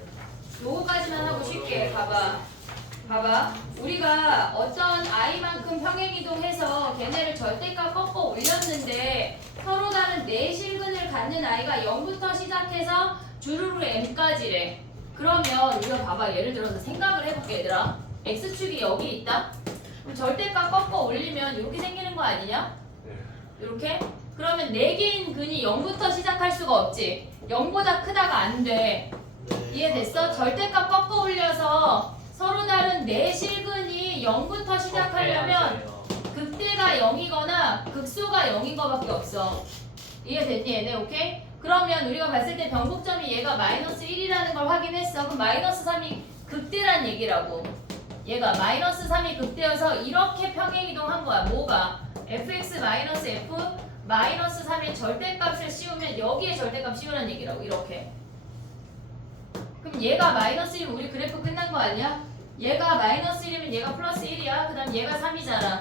요거까지만 하고 쉽게 봐봐 우리가 어떤 i만큼 평행이동해서 걔네를 절대값 꺾어 올렸는데 서로 다른 내실근을 갖는 i가 0부터 시작해서 주르르 m까지래 그러면 우리가 봐봐 예를 들어서 생각을 해볼게 얘들아 x축이 여기 있다 그럼 절대값 꺾어 올리면 이렇게 생기는 거 아니냐? 네. 이렇게? 그러면 4개인 근이 0부터 시작할 수가 없지 0보다 크다가 안돼 이해됐어? 절대값 꺾어 올려서 서로 다른 내실근이 0부터 시작하려면 극대가 0이거나 극소가 0인 거밖에 없어 이해됐니 얘네 오케이? 그러면 우리가 봤을 때 변곡점이 얘가 마이너스 1이라는 걸 확인했어 그럼 마이너스 3이 극대란 얘기라고. 얘가 마이너스 3이 극대여서 이렇게 평행이동한 거야. 뭐가? fx 마이너스 f 마이너스 3의 절대값을 씌우면 여기에 절대값 씌우라는 얘기라고. 이렇게. 그럼 얘가 마이너스 1이면 우리 그래프 끝난 거 아니야? 얘가 마이너스 1이면 얘가 플러스 1이야. 그 다음 얘가 3이잖아.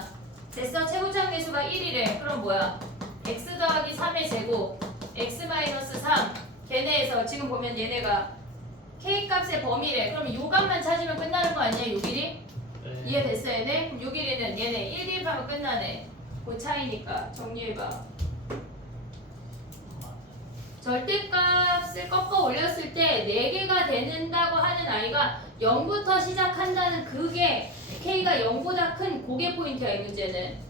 됐어? 최고점 계수가 1이래. 그럼 뭐야? x 더하기 3의 제곱 x 마이너스 3 걔네에서 지금 보면 얘네가 k 값의 범위래. 그럼 요 값만 찾으면 끝나는 거 아니야? 요 길이? 네. 이해됐어 얘네? 그럼 요 길이는 얘네 1 대입하면 끝나네. 그 차이니까 정리해봐. 절대값을 꺾어 올렸을 때 4개가 되는다고 하는 아이가 0부터 시작한다는 그게 k가 0보다 큰 그게 포인트야 이 문제는.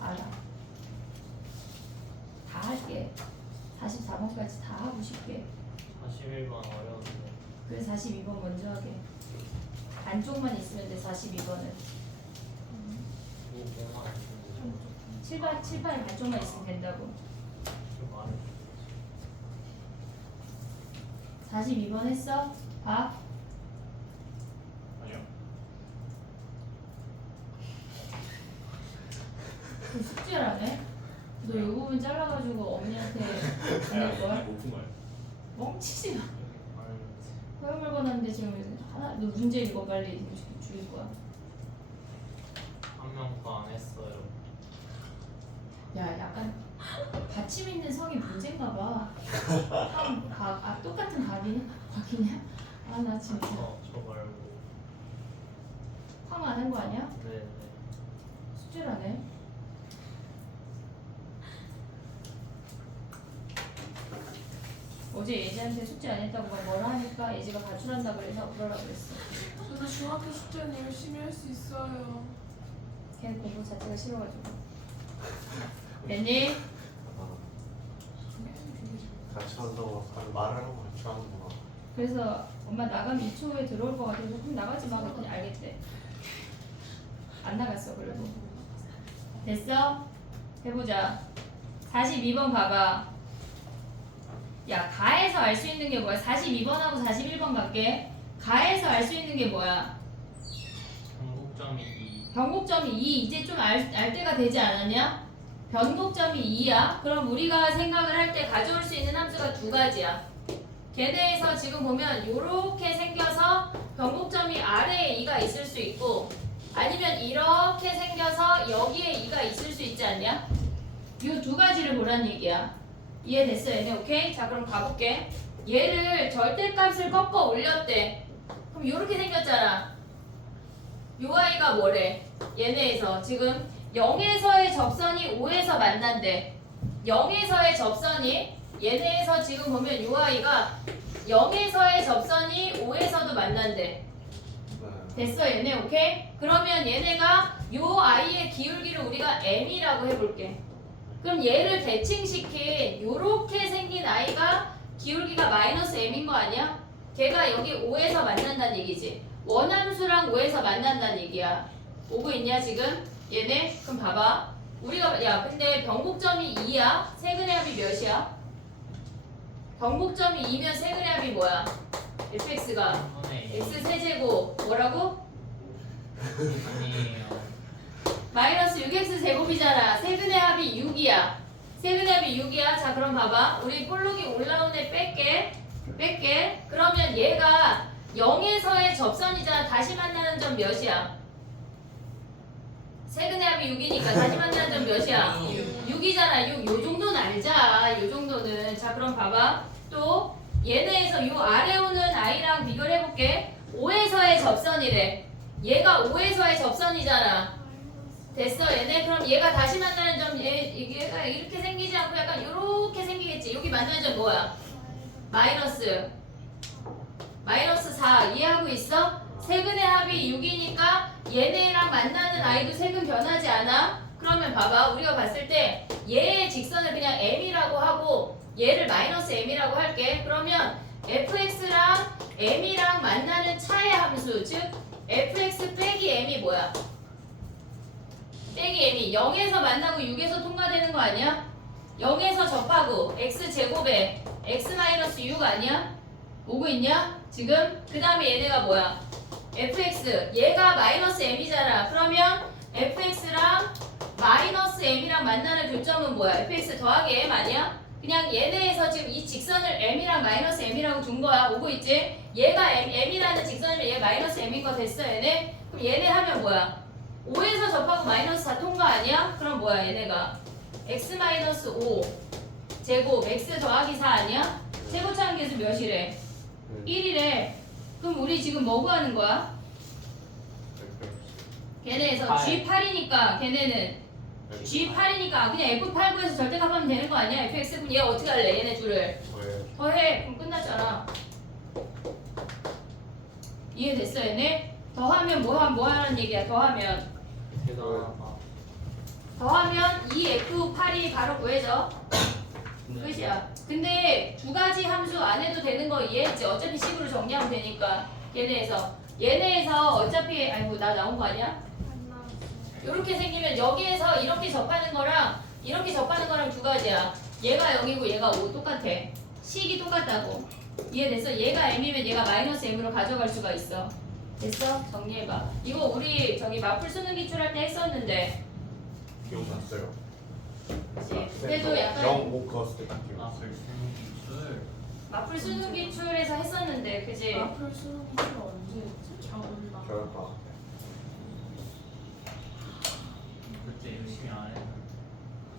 알아. 다 할게. 44번까지 다 하고 싶게. 41번 어려운데. 그래서 42번 먼저 하게. 안쪽만 있으면 돼 42번은. 뭐만 있으면 7판 반쪽만 있으면 된다고. 좀 많이. 42번 했어? 봐. 아니요. 그 숙제를 안 해? 너 이 부분 잘라가지고 어머니한테 보낼 거야? 오픈 말. 멍치지 마. 허용을 권하는데 지금 하나 너 문제 읽어 빨리 죽일 거야. 한 명도 안 했어요. 야 약간 받침 있는 성이 문제인가 봐. 똑같은 각이냐? 아 나 진짜 저 말고. 황 안 한 거 아니야? 네. 숙제를 안 해? 어제 예지한테 숙제 안 했다고 막 뭐라 하니까 예지가 가출한다 그래서 그러라 그랬어. 저도 중학교 숙제는 열심히 할 수 있어요. 걔는 공부 자체가 싫어가지고. 됐니? 같이 한다고 말을 하고 같이 하는구나. 그래서 엄마 나가면 2초 후에 들어올 것 같아서 그럼 나가지 마 그랬더니 알겠대. 안 나갔어 그래도. 됐어? 해보자. 42번 봐봐. 야 가에서 알 수 있는 게 뭐야? 42번하고 41번 갈게. 가에서 알 수 있는 게 뭐야? 전국점이 2. 변곡점이 2 이제 좀 알 때가 되지 않았냐? 변곡점이 2야. 그럼 우리가 생각을 할 때 가져올 수 있는 함수가 두 가지야. 걔네에서 지금 보면 요렇게 생겨서 변곡점이 아래에 2가 있을 수 있고 아니면 이렇게 생겨서 여기에 2가 있을 수 있지 않냐? 요 두 가지를 보란 얘기야. 이해됐어 얘네? 오케이? 자 그럼 가볼게. 얘를 절대값을 꺾어 올렸대. 그럼 요렇게 생겼잖아. 요 아이가 뭐래? 얘네에서 지금 0에서의 접선이 5에서 만난대. 0에서의 접선이 얘네에서 지금 보면 요 아이가 0에서의 접선이 5에서도 만난대. 됐어 얘네 오케이? 그러면 얘네가 요 아이의 기울기를 우리가 m이라고 해볼게. 그럼 얘를 대칭시킨 요렇게 생긴 아이가 기울기가 마이너스 m인 거 아니야? 걔가 여기 5에서 만난다는 얘기지. 원함수랑 5에서 만난다는 얘기야. 오고 있냐 지금? 얘네? 그럼 봐봐. 우리가 야 근데 변곡점이 2야? 세근의 합이 몇이야? 변곡점이 2면 세근의 합이 뭐야? fx가 x 세제곱 뭐라고? 아니에요. 마이너스 6x 제곱이잖아. 세근의 합이 6이야. 세근의 합이 6이야. 자 그럼 봐봐. 우리 볼록이 올라온 애 뺄게. 그러면 얘가 0에서의 접선이잖아. 다시 만나는 점 몇이야? 세근의 합이 6이니까 다시 만나는 점 몇이야? 6이잖아. 6. 요 정도는 알자. 요 정도는. 자 그럼 봐봐. 또 얘네에서 요 아래 오는 아이랑 비교를 해볼게. 5에서의 접선이래. 얘가 5에서의 접선이잖아. 됐어 얘네? 그럼 얘가 다시 만나는 점 얘가 이렇게 생기지 않고 약간 요렇게 생기겠지. 여기 만나는 점 뭐야? 마이너스 4 이해하고 있어? 세근의 합이 6이니까 얘네랑 만나는 아이도 세근 변하지 않아? 그러면 봐봐. 우리가 봤을 때 얘의 직선을 그냥 m이라고 하고 얘를 마이너스 m이라고 할게. 그러면 fx랑 m이랑 만나는 차의 함수, 즉 fx 빼기 m이 뭐야? 빼기 m이 0에서 만나고 6에서 통과되는 거 아니야? 0에서 접하고 x제곱에 x-6 아니야? 오고 있냐? 지금? 그 다음에 얘네가 뭐야? fx 얘가 마이너스 m이잖아. 그러면 fx랑 마이너스 m이랑 만나는 교점은 뭐야? fx 더하기 m 아니야? 그냥 얘네에서 지금 이 직선을 m이랑 마이너스 m이라고 둔 거야. 오고 있지? 얘가 m이라는 직선이면 얘 마이너스 m인 거 됐어 얘네? 그럼 얘네 하면 뭐야? 5에서 접하고 마이너스 4 통과 아니야? 그럼 뭐야 얘네가? x-5 제곱 x 더하기 4 아니야? 제곱차는 계수 몇이래? 1이래. 그럼 우리 지금 뭐 구하는 거야? 걔네에서 G8이니까 걔네는 G8이니까 그냥 F89에서 절대값하면 되는 거 아니야? fx 그럼 얘 어떻게 할래? 얘네 둘을 더해. 그럼 끝났잖아. 이해됐어 얘네? 더하면 뭐 하는 얘기야? 더하면 더하면 이 F8이 바로 구해져. 끝이야. 근데 두 가지 함수 안 해도 되는 거 이해했지? 어차피 식으로 정리하면 되니까. 얘네에서 어차피 아이고 나 나온 거 아니야? 이렇게 생기면 여기에서 이렇게 접하는 거랑 이렇게 접하는 거랑 두 가지야. 얘가 0이고 얘가 5 똑같아. 식이 똑같다고. 이해됐어? 얘가 m이면 얘가 마이너스 m으로 가져갈 수가 있어. 됐어? 정리해봐. 이거 우리 저기 마풀 수능 기출할 때 했었는데. 기억났어요. 그치? 그래도 약간 0, 5 그었을 때딱 기억. 아 글쓰는 기술. 마풀 수능 기출에서 했었는데, 그지? 마플 수능 기출 언제 했지? 겨울나. 겨울방학 때. 그때 열심히 안 했는데.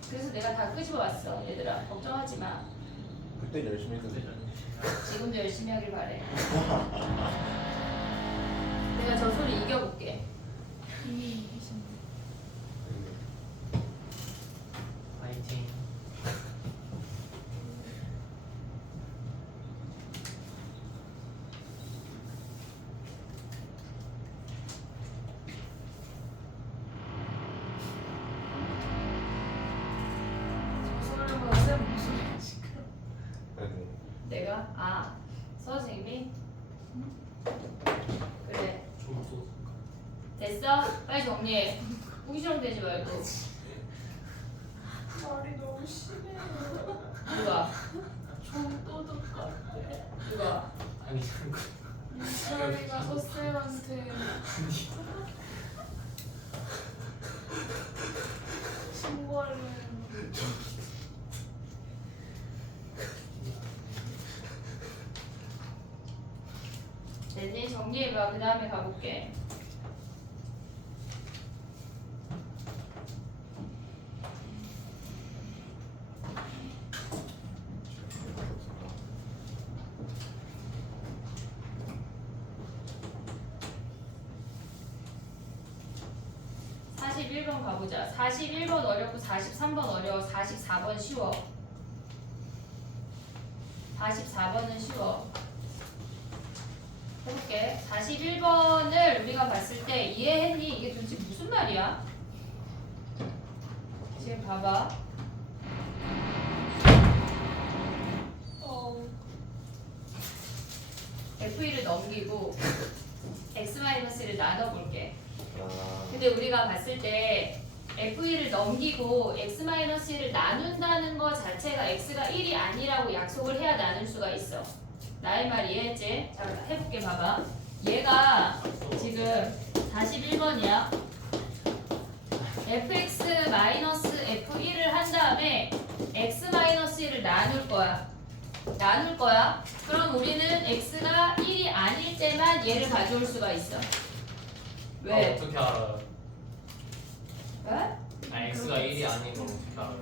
그래서 내가 다 끄집어 왔어, 얘들아. 걱정하지 마. 그때 열심히 그때 했는데. 전 지금도 열심히 하길 바래. 내가 저 소리 이겨볼게. 이미 이기신 파이팅. 소리보다 쌤 목소리가 시끄러. 내가 선생님이 그래 좀 쏘. 됐어? 빨리 정리해. 꾸기처럼 되지 말고. 말이 너무 심해. 누가? 좀 또득 같아. 누가? 아니 잠깐. 유철이가 서쌤한테 신고를 됐니? 정리해봐. 그 다음에 가볼게. (41번) 가보자. 41번 어렵고 43번 어려워. 44번 쉬워. 44번은 쉬워. 해볼게. 41번을 우리가 봤을 때 이해했니? 이게 도대체 무슨 말이야? 지금 봐봐. F1을 넘기고 X-를 나눠볼게. 근데 우리가 봤을 때 F1을 넘기고 X-를 나눈다는 거 자체가 X가 1이 아니라고 약속을 해야 나눌 수가 있어. 나의 말 이해했지? 자, 해볼게. 봐봐. 얘가 지금 41번이야. fx-f1을 한 다음에 x-1을 나눌 거야. 그럼 우리는 x가 1이 아닐 때만 얘를 가져올 수가 있어. 왜? 어떻게 알아요? 왜? 아니 x가 1이 아닌 걸 어떻게 알아요?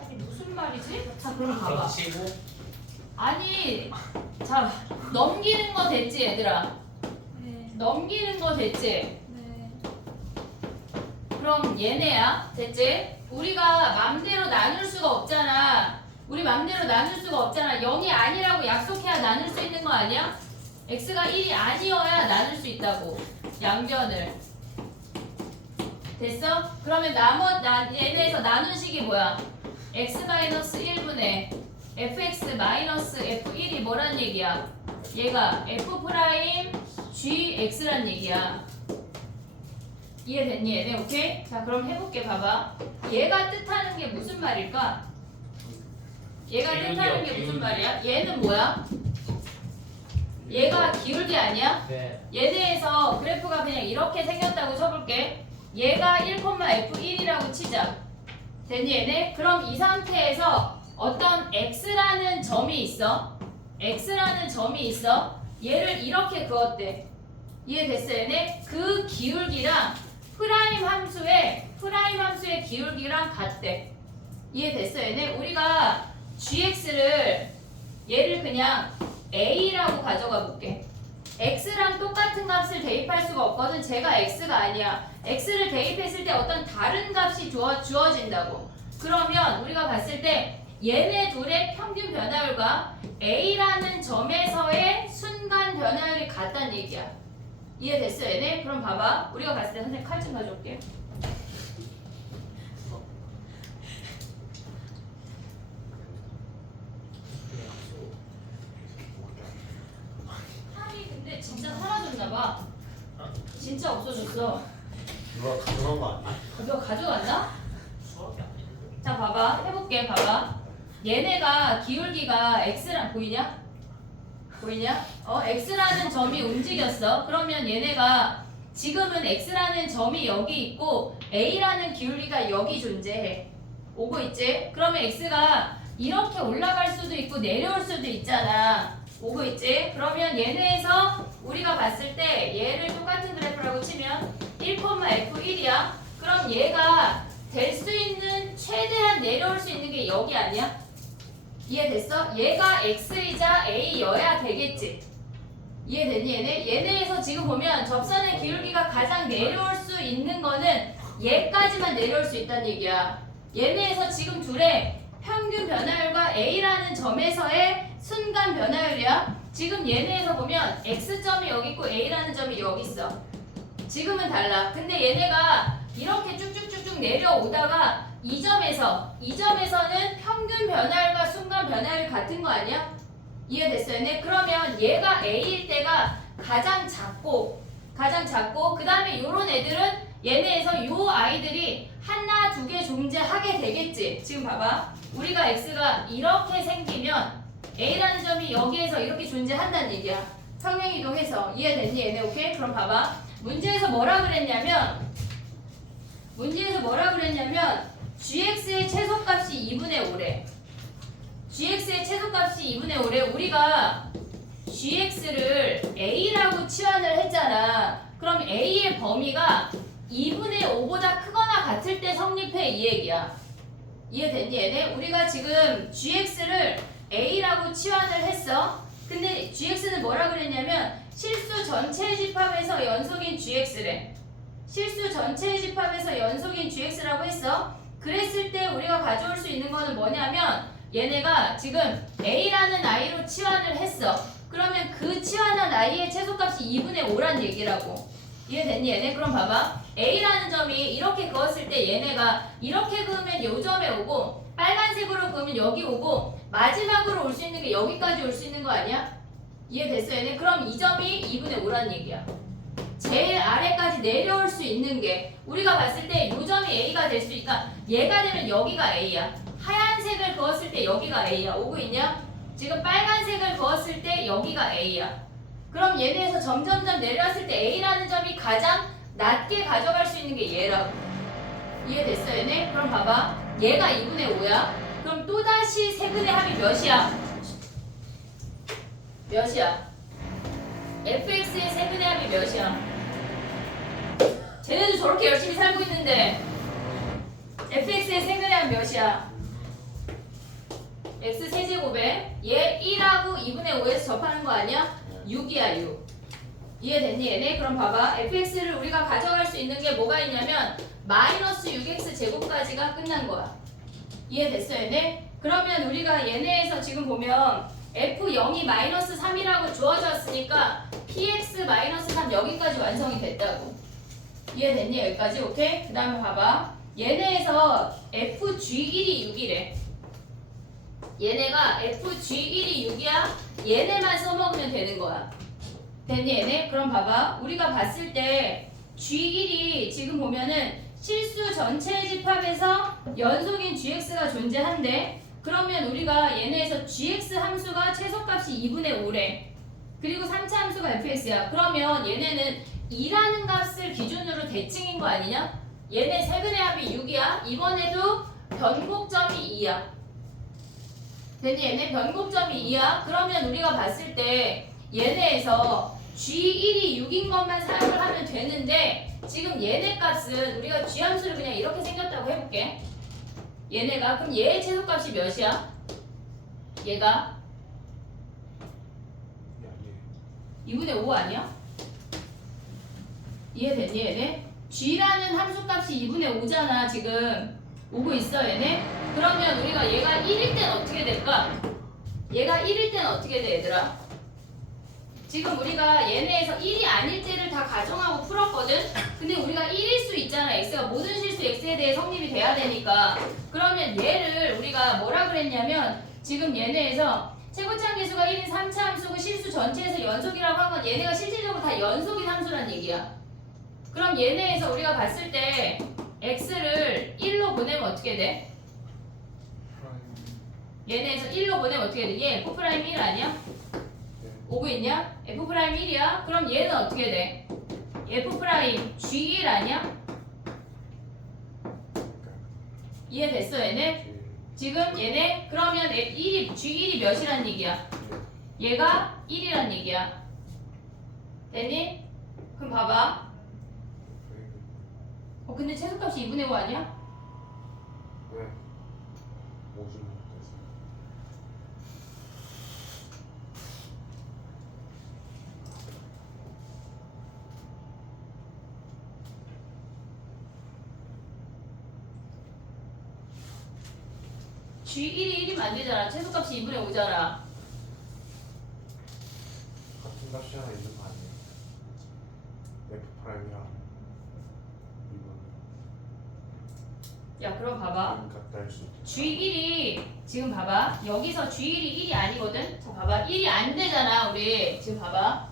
아니 무슨 말이지? 자 그럼 봐봐. 그럼 치고 아니 자 넘기는 거 됐지 얘들아? 네. 넘기는 거 됐지? 네. 그럼 얘네야 됐지? 우리가 맘대로 나눌 수가 없잖아. 우리 맘대로 나눌 수가 없잖아. 0이 아니라고 약속해야 나눌 수 있는 거 아니야? x가 1이 아니어야 나눌 수 있다고. 양변을 됐어? 그러면 얘네에서 나눈 식이 뭐야? x-1분의 fx-f1이 뭐란 얘기야? 얘가 f' gx란 얘기야. 이해됐니 얘네? 오케이? 자 그럼 해볼게. 봐봐. 얘가 뜻하는 게 무슨 말일까? 얘가 뜻하는 게 무슨 말이야? 얘는 뭐야? 얘가 기울기 아니야? 네. 얘네에서 그래프가 그냥 이렇게 생겼다고 쳐볼게. 얘가 1,f1이라고 치자. 됐니 얘네? 그럼 이 상태에서 어떤 x라는 점이 있어. x라는 점이 있어. 얘를 이렇게 그었대. 이해됐어 얘네? 그 기울기랑 프라임 함수의 기울기랑 같대. 이해됐어 얘네? 우리가 gx를 얘를 그냥 a라고 가져가 볼게. x랑 똑같은 값을 대입할 수가 없거든. 제가 x가 아니야. x를 대입했을 때 어떤 다른 값이 주어진다고. 그러면 우리가 봤을 때 얘네 둘의 평균 변화율과 a라는 점에서의 순간 변화율이 같다는 얘기야. 이해됐어 얘네? 그럼 봐봐. 우리가 봤을 때 선생님 칼 좀 가져올게. 칼이 근데 진짜 사라졌나봐. 진짜 없어졌어. 누가 가져간 거 아니야? 너 가져갔나? 수학이 아닌데. 자 봐봐. 해볼게. 봐봐. 얘네가 기울기가 x랑 보이냐? 보이냐? x라는 점이 움직였어. 그러면 얘네가 지금은 x라는 점이 여기 있고 a라는 기울기가 여기 존재해. 오고 있지? 그러면 x가 이렇게 올라갈 수도 있고 내려올 수도 있잖아. 오고 있지? 그러면 얘네에서 우리가 봤을 때 얘를 똑같은 그래프라고 치면 1,f1이야. 그럼 얘가 될 수 있는 최대한 내려올 수 있는 게 여기 아니야? 이해됐어? 얘가 x이자 a여야 되겠지. 이해됐니 얘네? 얘네에서 지금 보면 접선의 기울기가 가장 내려올 수 있는 거는 얘까지만 내려올 수 있다는 얘기야. 얘네에서 지금 둘의 평균 변화율과 a라는 점에서의 순간 변화율이야. 지금 얘네에서 보면 x점이 여기 있고 a라는 점이 여기 있어. 지금은 달라. 근데 얘네가 이렇게 쭉쭉쭉쭉 내려오다가 이 점에서는 평균 변화율과 순간 변화율이 같은 거 아니야? 이해됐어요? 네? 그러면 얘가 A일 때가 가장 작고 그 다음에 요런 애들은 얘네에서 요 아이들이 하나 두 개 존재하게 되겠지. 지금 봐봐. 우리가 X가 이렇게 생기면 A라는 점이 여기에서 이렇게 존재한다는 얘기야. 평행이동해서. 이해됐니 얘네? 오케이? 그럼 봐봐. 문제에서 뭐라 그랬냐면 gx의 최소값이 2분의 5래. gx의 최소값이 2분의 5래. 우리가 gx를 a라고 치환을 했잖아. 그럼 a의 범위가 2분의 5보다 크거나 같을 때 성립해 이 얘기야. 이해됐니 얘네? 우리가 지금 gx를 a라고 치환을 했어. 근데 gx는 뭐라 그랬냐면 실수 전체 집합에서 연속인 gx래. 실수 전체 집합에서 연속인 gx라고 했어. 그랬을 때 우리가 가져올 수 있는 거는 뭐냐면 얘네가 지금 a라는 i로 치환을 했어. 그러면 그 치환한 i의 최소값이 2분의 5란 얘기라고. 이해됐니 얘네? 그럼 봐봐. a라는 점이 이렇게 그었을 때 얘네가 이렇게 그으면 요 점에 오고 빨간색으로 그으면 여기 오고 마지막으로 올 수 있는 게 여기까지 올 수 있는 거 아니야? 이해됐어 얘네? 그럼 이 점이 2분의 5란 얘기야. 제일 아래까지 내려올 수 있는 게 우리가 봤을 때 요 점이 a가 될 수 있으니까 얘가 되면 여기가 a야. 하얀색을 그었을 때 여기가 a야. 오고 있냐? 지금 빨간색을 그었을 때 여기가 a야. 그럼 얘네에서 점점점 내려왔을 때 a라는 점이 가장 낮게 가져갈 수 있는 게 얘라고. 이해됐어 얘네? 그럼 봐봐. 얘가 2분의 5야. 그럼 또다시 세근의 합이 몇이야? 몇이야? fx의 세근의 합이 몇이야? 쟤네도 저렇게 열심히 살고 있는데 fx의 세근의 합 몇이야? x 세제곱에 얘 1하고 2분의 5에서 접하는 거 아니야? 6이야 6. 이해됐니 얘네? 그럼 봐봐. fx를 우리가 가져갈 수 있는 게 뭐가 있냐면 마이너스 6x 제곱까지가 끝난 거야. 이해됐어 얘네? 그러면 우리가 얘네에서 지금 보면 f0이 마이너스 3이라고 주어졌으니까 px 마이너스 3 여기까지 완성이 됐다고. 이해됐니? 여기까지? 오케이? 그 다음에 봐봐. 얘네에서 FG1이 6이래. 얘네가 FG1이 6이야. 얘네만 써먹으면 되는 거야. 됐니 얘네? 그럼 봐봐. 우리가 봤을 때 G1이 지금 보면은 실수 전체 집합에서 연속인 GX가 존재한대. 그러면 우리가 얘네에서 GX 함수가 최소값이 2분의 5래. 그리고 3차 함수가 fx야. 그러면 얘네는 2라는 값을 기준으로 대칭인 거 아니냐? 얘네 세근의 합이 6이야. 이번에도 변곡점이 2야. 됐니? 얘네 변곡점이 2야. 그러면 우리가 봤을 때 얘네에서 G1이 6인 것만 사용을 하면 되는데 지금 얘네 값은 우리가 G 함수를 그냥 이렇게 생겼다고 해볼게. 얘네가 그럼 얘의 최소값이 몇이야? 얘가 야, 얘. 2분의 5 아니야? 이해됐니 얘네? G라는 함수값이 2분의 5잖아 지금. 오고 있어 얘네? 그러면 우리가 얘가 1일 땐 어떻게 될까? 얘가 1일 땐 어떻게 돼 얘들아? 지금 우리가 얘네에서 1이 아닐 때를 다 가정하고 풀었거든? 근데 우리가 1일 수 있잖아. x가 모든 실수 x에 대해 성립이 돼야 되니까. 그러면 얘를 우리가 뭐라 그랬냐면 지금 얘네에서 최고차 계수가 1인 3차 함수고 실수 전체에서 연속이라고 한 건 얘네가 실질적으로 다 연속인 함수란 얘기야. 그럼 얘네에서 우리가 봤을 때 x를 1로 보내면 어떻게 돼? 얘네에서 1로 보내면 어떻게 돼? 얘 f' 1 아니야? 오고 있냐? f' 1이야? 그럼 얘는 어떻게 돼? f' g1 아니야? 이해됐어 얘네? 지금 얘네 그러면 g1이 몇이란 얘기야? 얘가 1이란 얘기야. 됐니? 그럼 봐봐. 근데 최소값이 2분의 5 아니야? 왜? 뭐지? G1이 1이면 안 되잖아. 최소값이 2분의 5잖아. 같은 값이 하나 있는 거 아니에요? F 프라임이랑 야 그럼 봐봐. 같다 할 수 있죠. G1이 지금 봐봐. 여기서 G1이 1이 아니거든. 자 봐봐. 1이 안 되잖아 우리. 지금 봐봐.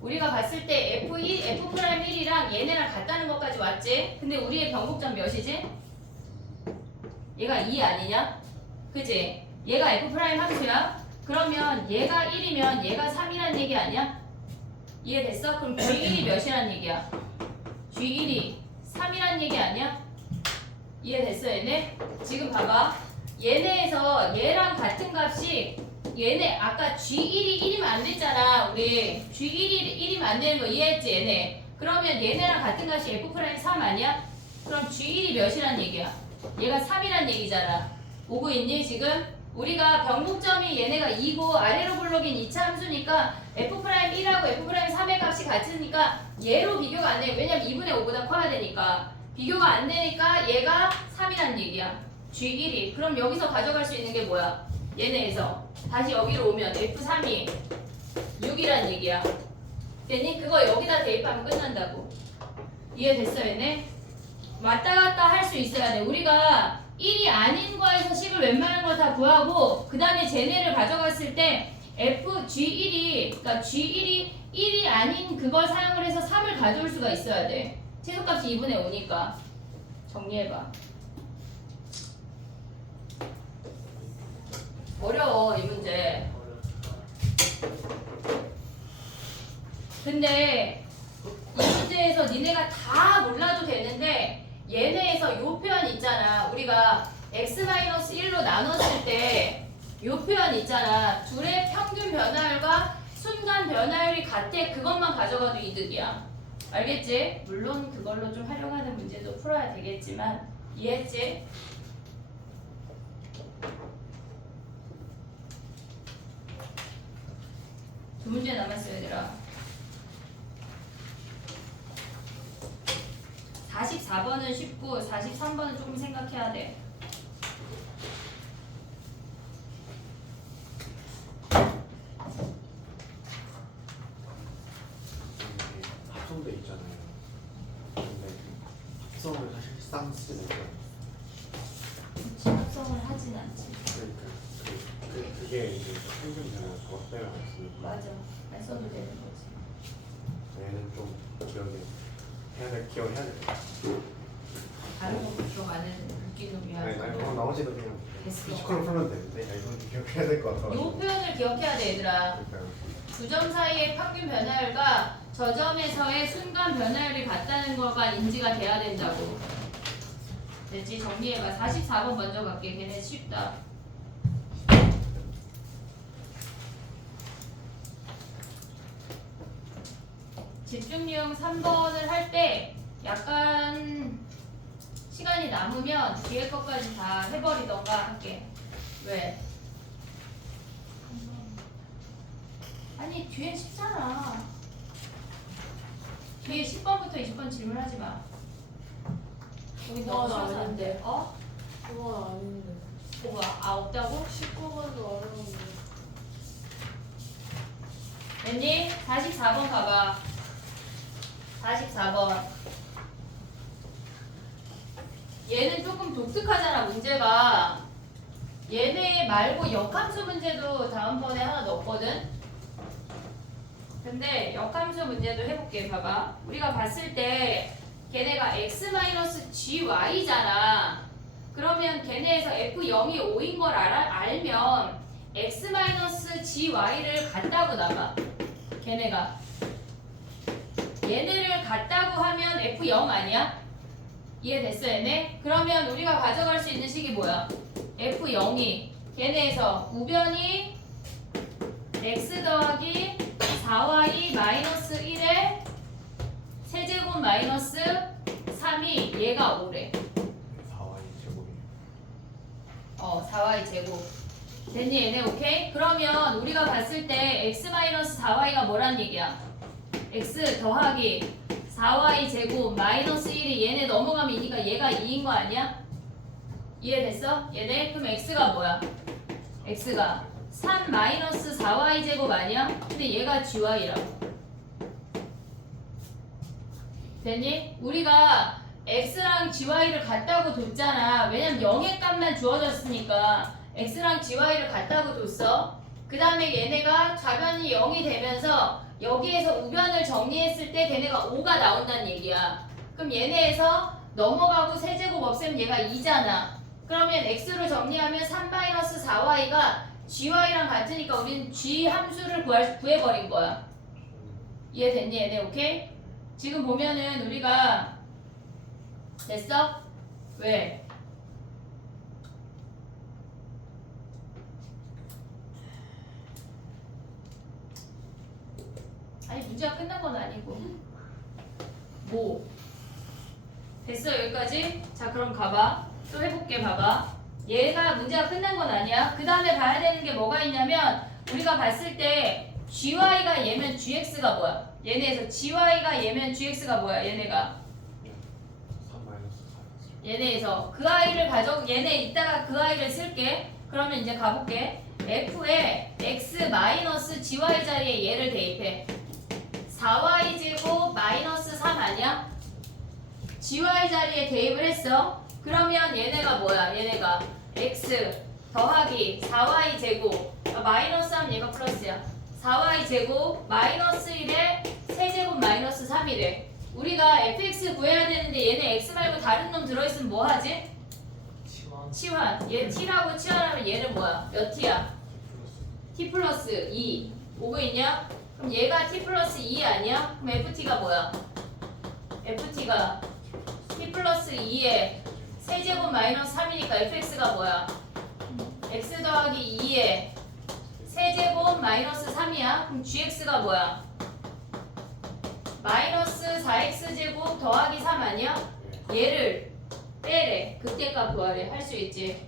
우리가 봤을 때 F'1이랑 얘네랑 같다는 것까지 왔지? 근데 우리의 변곡점 몇이지? 얘가 2 아니냐? 그치? 얘가 F' 함수야? 그러면 얘가 1이면 얘가 3이란 얘기 아니야? 이해됐어? 그럼 G1이 몇이란 얘기야? G1이 3이란 얘기 아니야? 이해됐어 얘네? 지금 봐봐. 얘네에서 얘랑 같은 값이 얘네 아까 G1이 1이면 안 됐잖아 우리. G1이 1이면 안 되는 거 이해했지 얘네? 그러면 얘네랑 같은 값이 F'3 아니야? 그럼 G1이 몇이란 얘기야? 얘가 3이란 얘기잖아. 오고 있니 지금? 우리가 변곡점이 얘네가 2고 아래로 블록인 2차 함수니까 F'1하고 F'3의 값이 같으니까 얘로 비교가 안 돼. 왜냐면 2분의 5보다 커야 되니까. 비교가 안 되니까 얘가 3이란 얘기야. G1이. 그럼 여기서 가져갈 수 있는 게 뭐야? 얘네에서. 다시 여기로 오면 F3이 6이란 얘기야. 됐니? 그거 여기다 대입하면 끝난다고. 이해됐어 얘네? 왔다 갔다 할 수 있어야 돼. 우리가 1이 아닌 거에서 식을 웬만한 거 다 구하고 그 다음에 쟤네를 가져갔을 때 G1이 그러니까 G1이 1이 아닌 그걸 사용을 해서 3을 가져올 수가 있어야 돼. 최소값이 2분의 5니까. 정리해봐. 어려워 이 문제. 근데 이 문제에서 니네가 다 몰라도 되는데 얘네에서 요 표현 있잖아. 우리가 x-1로 나눴을 때 요 표현 있잖아. 둘의 평균 변화율과 순간 변화율이 같아. 그것만 가져가도 이득이야. 알겠지? 물론 그걸로 좀 활용하는 문제도 풀어야 되겠지만 이해했지? 두 문제 남았어요 얘들아. 44번은 쉽고 43번은 조금 생각해야 돼. 합성돼 있잖아요. 근데 합성을 사실상 쓰는 거야. 합성을 하진 않지. 그러니까 그게 이제 평균 변화 그것 때문에 안 쓰는 거야. 맞아. 안 써도 되는 거지. 얘는 좀 기억해야 돼. 다른 거 기억 안 해도 웃긴 놈이야. 아니 그럼 나머지도 그냥 됐어. 피지컬로 풀면 되는데 야 이건 기억해야 될 것 같아. 요 표현을 기억해야 돼, 얘들아. 그러니까 두 점 사이의 평균 변화율과 저 점에서의 순간 변화율이 같다는 거가 인지가 돼야 된다고. 됐지? 정리해봐. 44번 먼저 갈게. 걔네 쉽다. 집중유형 3번을 할 때 약간 시간이 남으면 뒤에 것까지 다 해버리던가 할게. 왜? 아니 뒤에 쉽잖아. 뒤에 10번부터 20번 질문하지 마. 여기 너무 그건 쉬워서 안 돼. 어? 그건 아닌데. 뭐가? 아 없다고? 19번도 어려운데. 됐니? 44번 가봐. 44번. 얘는 조금 독특하잖아, 문제가. 얘네 말고 역함수 문제도 다음번에 하나 넣었거든? 근데 역함수 문제도 해볼게. 봐봐. 우리가 봤을 때 걔네가 x-gy잖아. 그러면 걔네에서 f0이 5인 걸 알면 x-gy를 같다고 나가. 걔네가. 얘네를 같다고 하면 f0 아니야? 이해됐어 얘네? 그러면 우리가 가져갈 수 있는 식이 뭐야? f0이 걔네에서 우변이 x 더하기 4y 마이너스 1에 세제곱 마이너스 3이 얘가 5래. 4y 제곱이. 4y 제곱. 됐니 얘네? 오케이? 그러면 우리가 봤을 때 x 마이너스 4y가 뭐란 얘기야? x 더하기 4y 제곱 마이너스 1이 얘네 넘어가면 2니까 얘가 2인 거 아니야? 이해됐어? 얘네? 그럼 x가 뭐야? x가 3 마이너스 4y 제곱 아니야? 근데 얘가 gy라고. 됐니? 우리가 x랑 gy를 같다고 뒀잖아. 왜냐면 0의 값만 주어졌으니까 x랑 gy를 같다고 뒀어. 그 다음에 얘네가 좌변이 0이 되면서 여기에서 우변을 정리했을 때 걔네가 5가 나온다는 얘기야. 그럼 얘네에서 넘어가고 세제곱 없애면 얘가 2잖아. 그러면 x로 정리하면 3-4y가 gy랑 같으니까 우리는 g 함수를 구해버린 거야. 이해됐니 얘네? 오케이? 지금 보면은 우리가 됐어? 왜? 아니 문제가 끝난 건 아니고 뭐 됐어 여기까지? 자 그럼 가봐. 또 해볼게. 봐봐. 얘가 문제가 끝난 건 아니야. 그 다음에 봐야 되는 게 뭐가 있냐면 우리가 봤을 때 gy가 얘면 gx가 뭐야? 얘네에서 gy가 얘면 gx가 뭐야? 얘네가 3 마이너스 4. 얘네에서 그 아이를 얘네 이따가 그 아이를 쓸게. 그러면 이제 가볼게. f에 x 마이너스 gy 자리에 얘를 대입해. 4y 제곱 마이너스 3 아니야? gy 자리에 대입을 했어. 그러면 얘네가 뭐야? 얘네가 x 더하기 4y 제곱 마이너스 하면 얘가 플러스야. 4y 제곱 마이너스 1에 세제곱 마이너스 3이래. 우리가 fx 구해야 되는데 얘네 x 말고 다른 놈 들어있으면 뭐 하지? 치환. 얘 t라고 치환하면 얘는 뭐야? 몇 t야? t 플러스 2. 오고 있냐? 그럼 얘가 t 플러스 2 아니야? 그럼 ft가 뭐야? ft가 t 플러스 2에 세제곱 마이너스 3이니까 fx가 뭐야? x 더하기 2에 세제곱 마이너스 3이야? 그럼 gx가 뭐야? 마이너스 4x 제곱 더하기 3 아니야? 얘를 빼래. 그때값 구하래. 할 수 있지.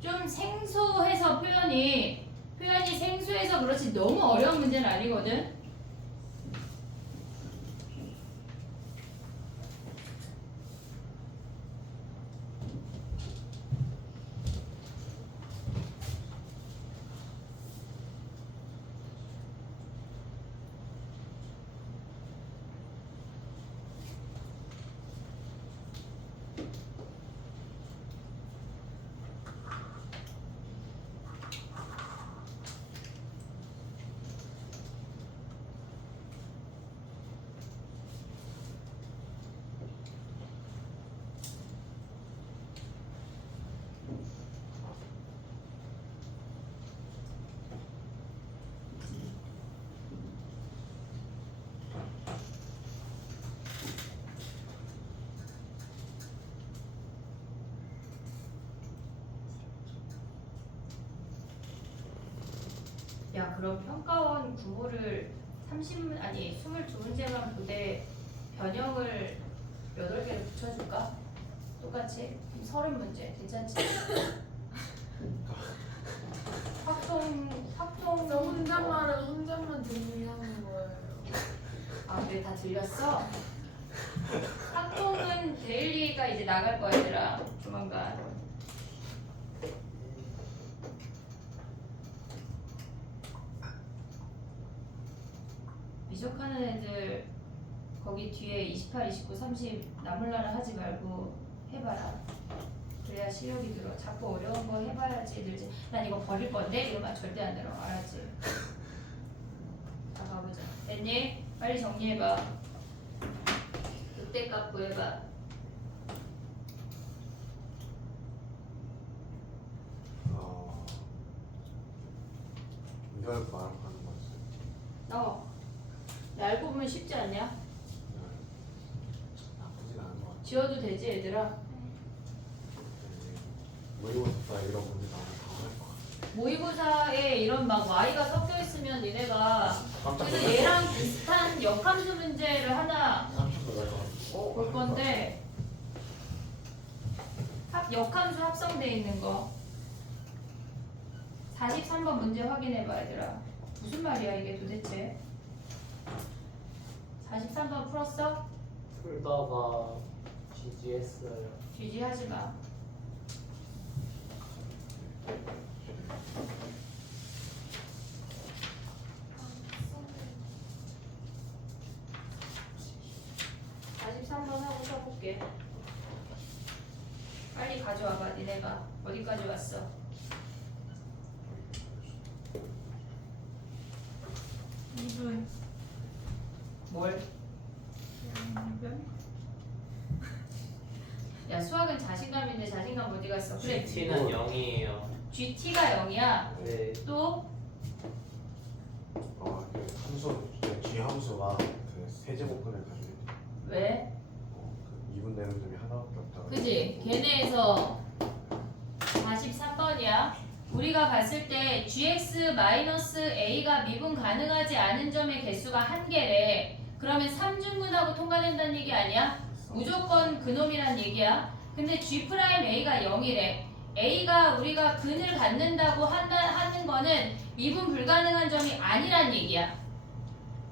좀 생소해서 표현이 생소해서 그렇지 너무 어려운 문제는 아니거든. 그럼 평가원 구호를 22문제만 보되 변형을 8개를 붙여줄까? 똑같이 30문제 괜찮지? 확통 저 혼잣말은 혼잣말 들리는 거예요. 아 그래 다 들렸어? 확통은 데일리가 이제 나갈 거야 얘들아 조만간. 미적하는 애들 거기 뒤에 28, 29, 30 나몰라라 하지 말고 해봐라. 그래야 실력이 들어. 자꾸 어려운 거 해봐야지 늘지. 난 이거 버릴 건데 이러면 절대 안 들어. 알았지? 자 가보자. 됐니? 빨리 정리해봐. 늑대 값 구해봐. 이걸 말하는 거였어요. 알고 보면 쉽지 않냐? 나쁘진 않은 것 같아요. 지워도 되지 얘들아? 모의고사 이런 문제 나오면 당할 것 같아요. 모의고사에 이런 막 Y가 섞여 있으면 니네가 깜짝 그래서 놀랄 것 얘랑 비슷한 역함수 문제를 하나 깜짝 놀랄 것 같아요. 볼 건데 역함수 합성돼 있는 거 43번 문제 확인해봐 얘들아. 무슨 말이야 이게 도대체? 43번 풀었어? 풀다가 GG했어요. GG 하지마. 하고 써볼게. 빨리 가져와봐 니네가. 어디까지 왔어? 뭘? 야 수학은 자신감인데 자신감 어디 갔어? 그래 GT는 0이에요. GT가 0이야. 네. 또 그 함수, G 함수가 그 세제곱근을 가지고 있는 왜? 그 미분되는 점이 하나밖에 없다고. 그지? 걔네에서 43번이야. 우리가 봤을 때 gx-a가 미분 가능하지 않은 점의 개수가 1개래. 그러면 3중근하고 통과된다는 얘기 아니야? 무조건 그놈이란 얘기야. 근데 G'A가 0이래. A가 우리가 근을 갖는다고 하는 거는 미분 불가능한 점이 아니란 얘기야.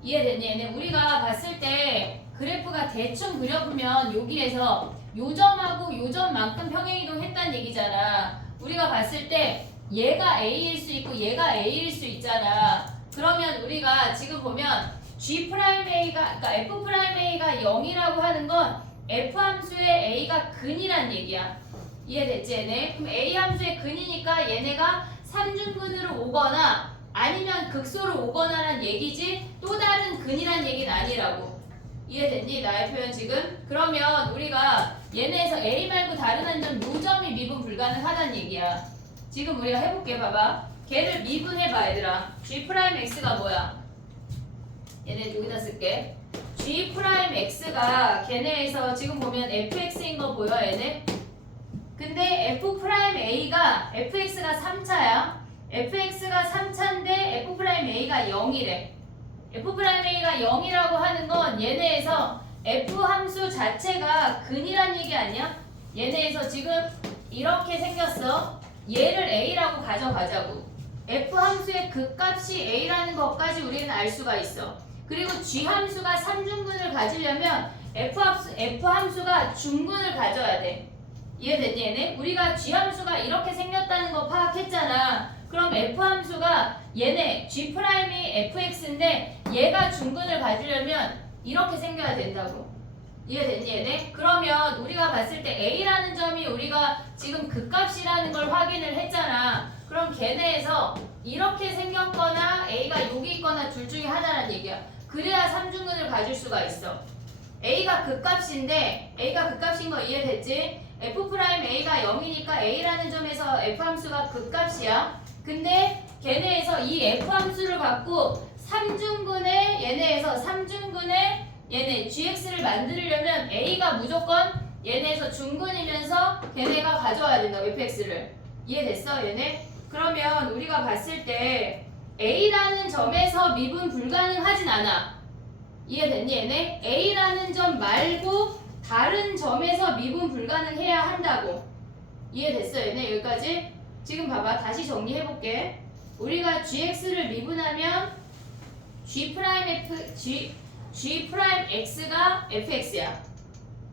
이해됐니? 얘네 우리가 봤을 때 그래프가 대충 그려보면 여기에서 요 점하고 요 점만큼 평행이동 했다는 얘기잖아. 우리가 봤을 때 얘가 A일 수 있고 얘가 A일 수 있잖아. 그러면 우리가 지금 보면 G'A가 그러니까 F'A가 0이라고 하는 건 F 함수의 A가 근이란 얘기야. 이해됐지 얘네? 그럼 A 함수의 근이니까 얘네가 3중근으로 오거나 아니면 극소로 오거나란 얘기지 또 다른 근이란 얘기는 아니라고. 이해됐니? 나의 표현 지금? 그러면 우리가 얘네에서 A 말고 다른 한 점 요점이 미분 불가능하다는 얘기야. 지금 우리가 해볼게. 봐봐. 걔를 미분해봐 얘들아. G'X가 뭐야? 얘네 여기다 쓸게. G'X가 걔네에서 지금 보면 fx인 거 보여 얘네? 근데 F'A가 fx가 3차야. fx가 3차인데 F'A가 0이래. F'A가 0이라고 하는 건 얘네에서 F 함수 자체가 근이란 얘기 아니야? 얘네에서 지금 이렇게 생겼어. 얘를 A라고 가져가자고. F 함수의 극값이 A라는 것까지 우리는 알 수가 있어. 그리고 G 함수가 3중근을 가지려면 F 함수가 중근을 가져야 돼. 이해됐니 얘네? 우리가 G 함수가 이렇게 생겼다는 거 파악했잖아. 그럼 F 함수가 얘네 G'이 fx인데 얘가 중근을 가지려면 이렇게 생겨야 된다고. 이해됐니 얘네? 그러면 우리가 봤을 때 A라는 점이 우리가 지금 극값이라는 걸 확인을 했잖아. 그럼 걔네에서 이렇게 생겼거나 A가 여기 있거나 둘 중에 하나란 얘기야. 그래야 3중근을 가질 수가 있어. A가 극값인데 A가 극값인 거 이해됐지? F'A가 0이니까 A라는 점에서 F함수가 극값이야. 근데 걔네에서 이 F함수를 갖고 3중근에 얘네에서 3중근에 얘네 GX를 만들려면 A가 무조건 얘네에서 중근이면서 걔네가 가져와야 된다고 fx를. 이해됐어 얘네? 그러면 우리가 봤을 때 A라는 점에서 미분 불가능하진 않아. 이해됐니 얘네? A라는 점 말고 다른 점에서 미분 불가능해야 한다고. 이해됐어 얘네? 여기까지? 지금 봐봐 다시 정리해볼게. 우리가 gx를 미분하면 G'X가 fx야.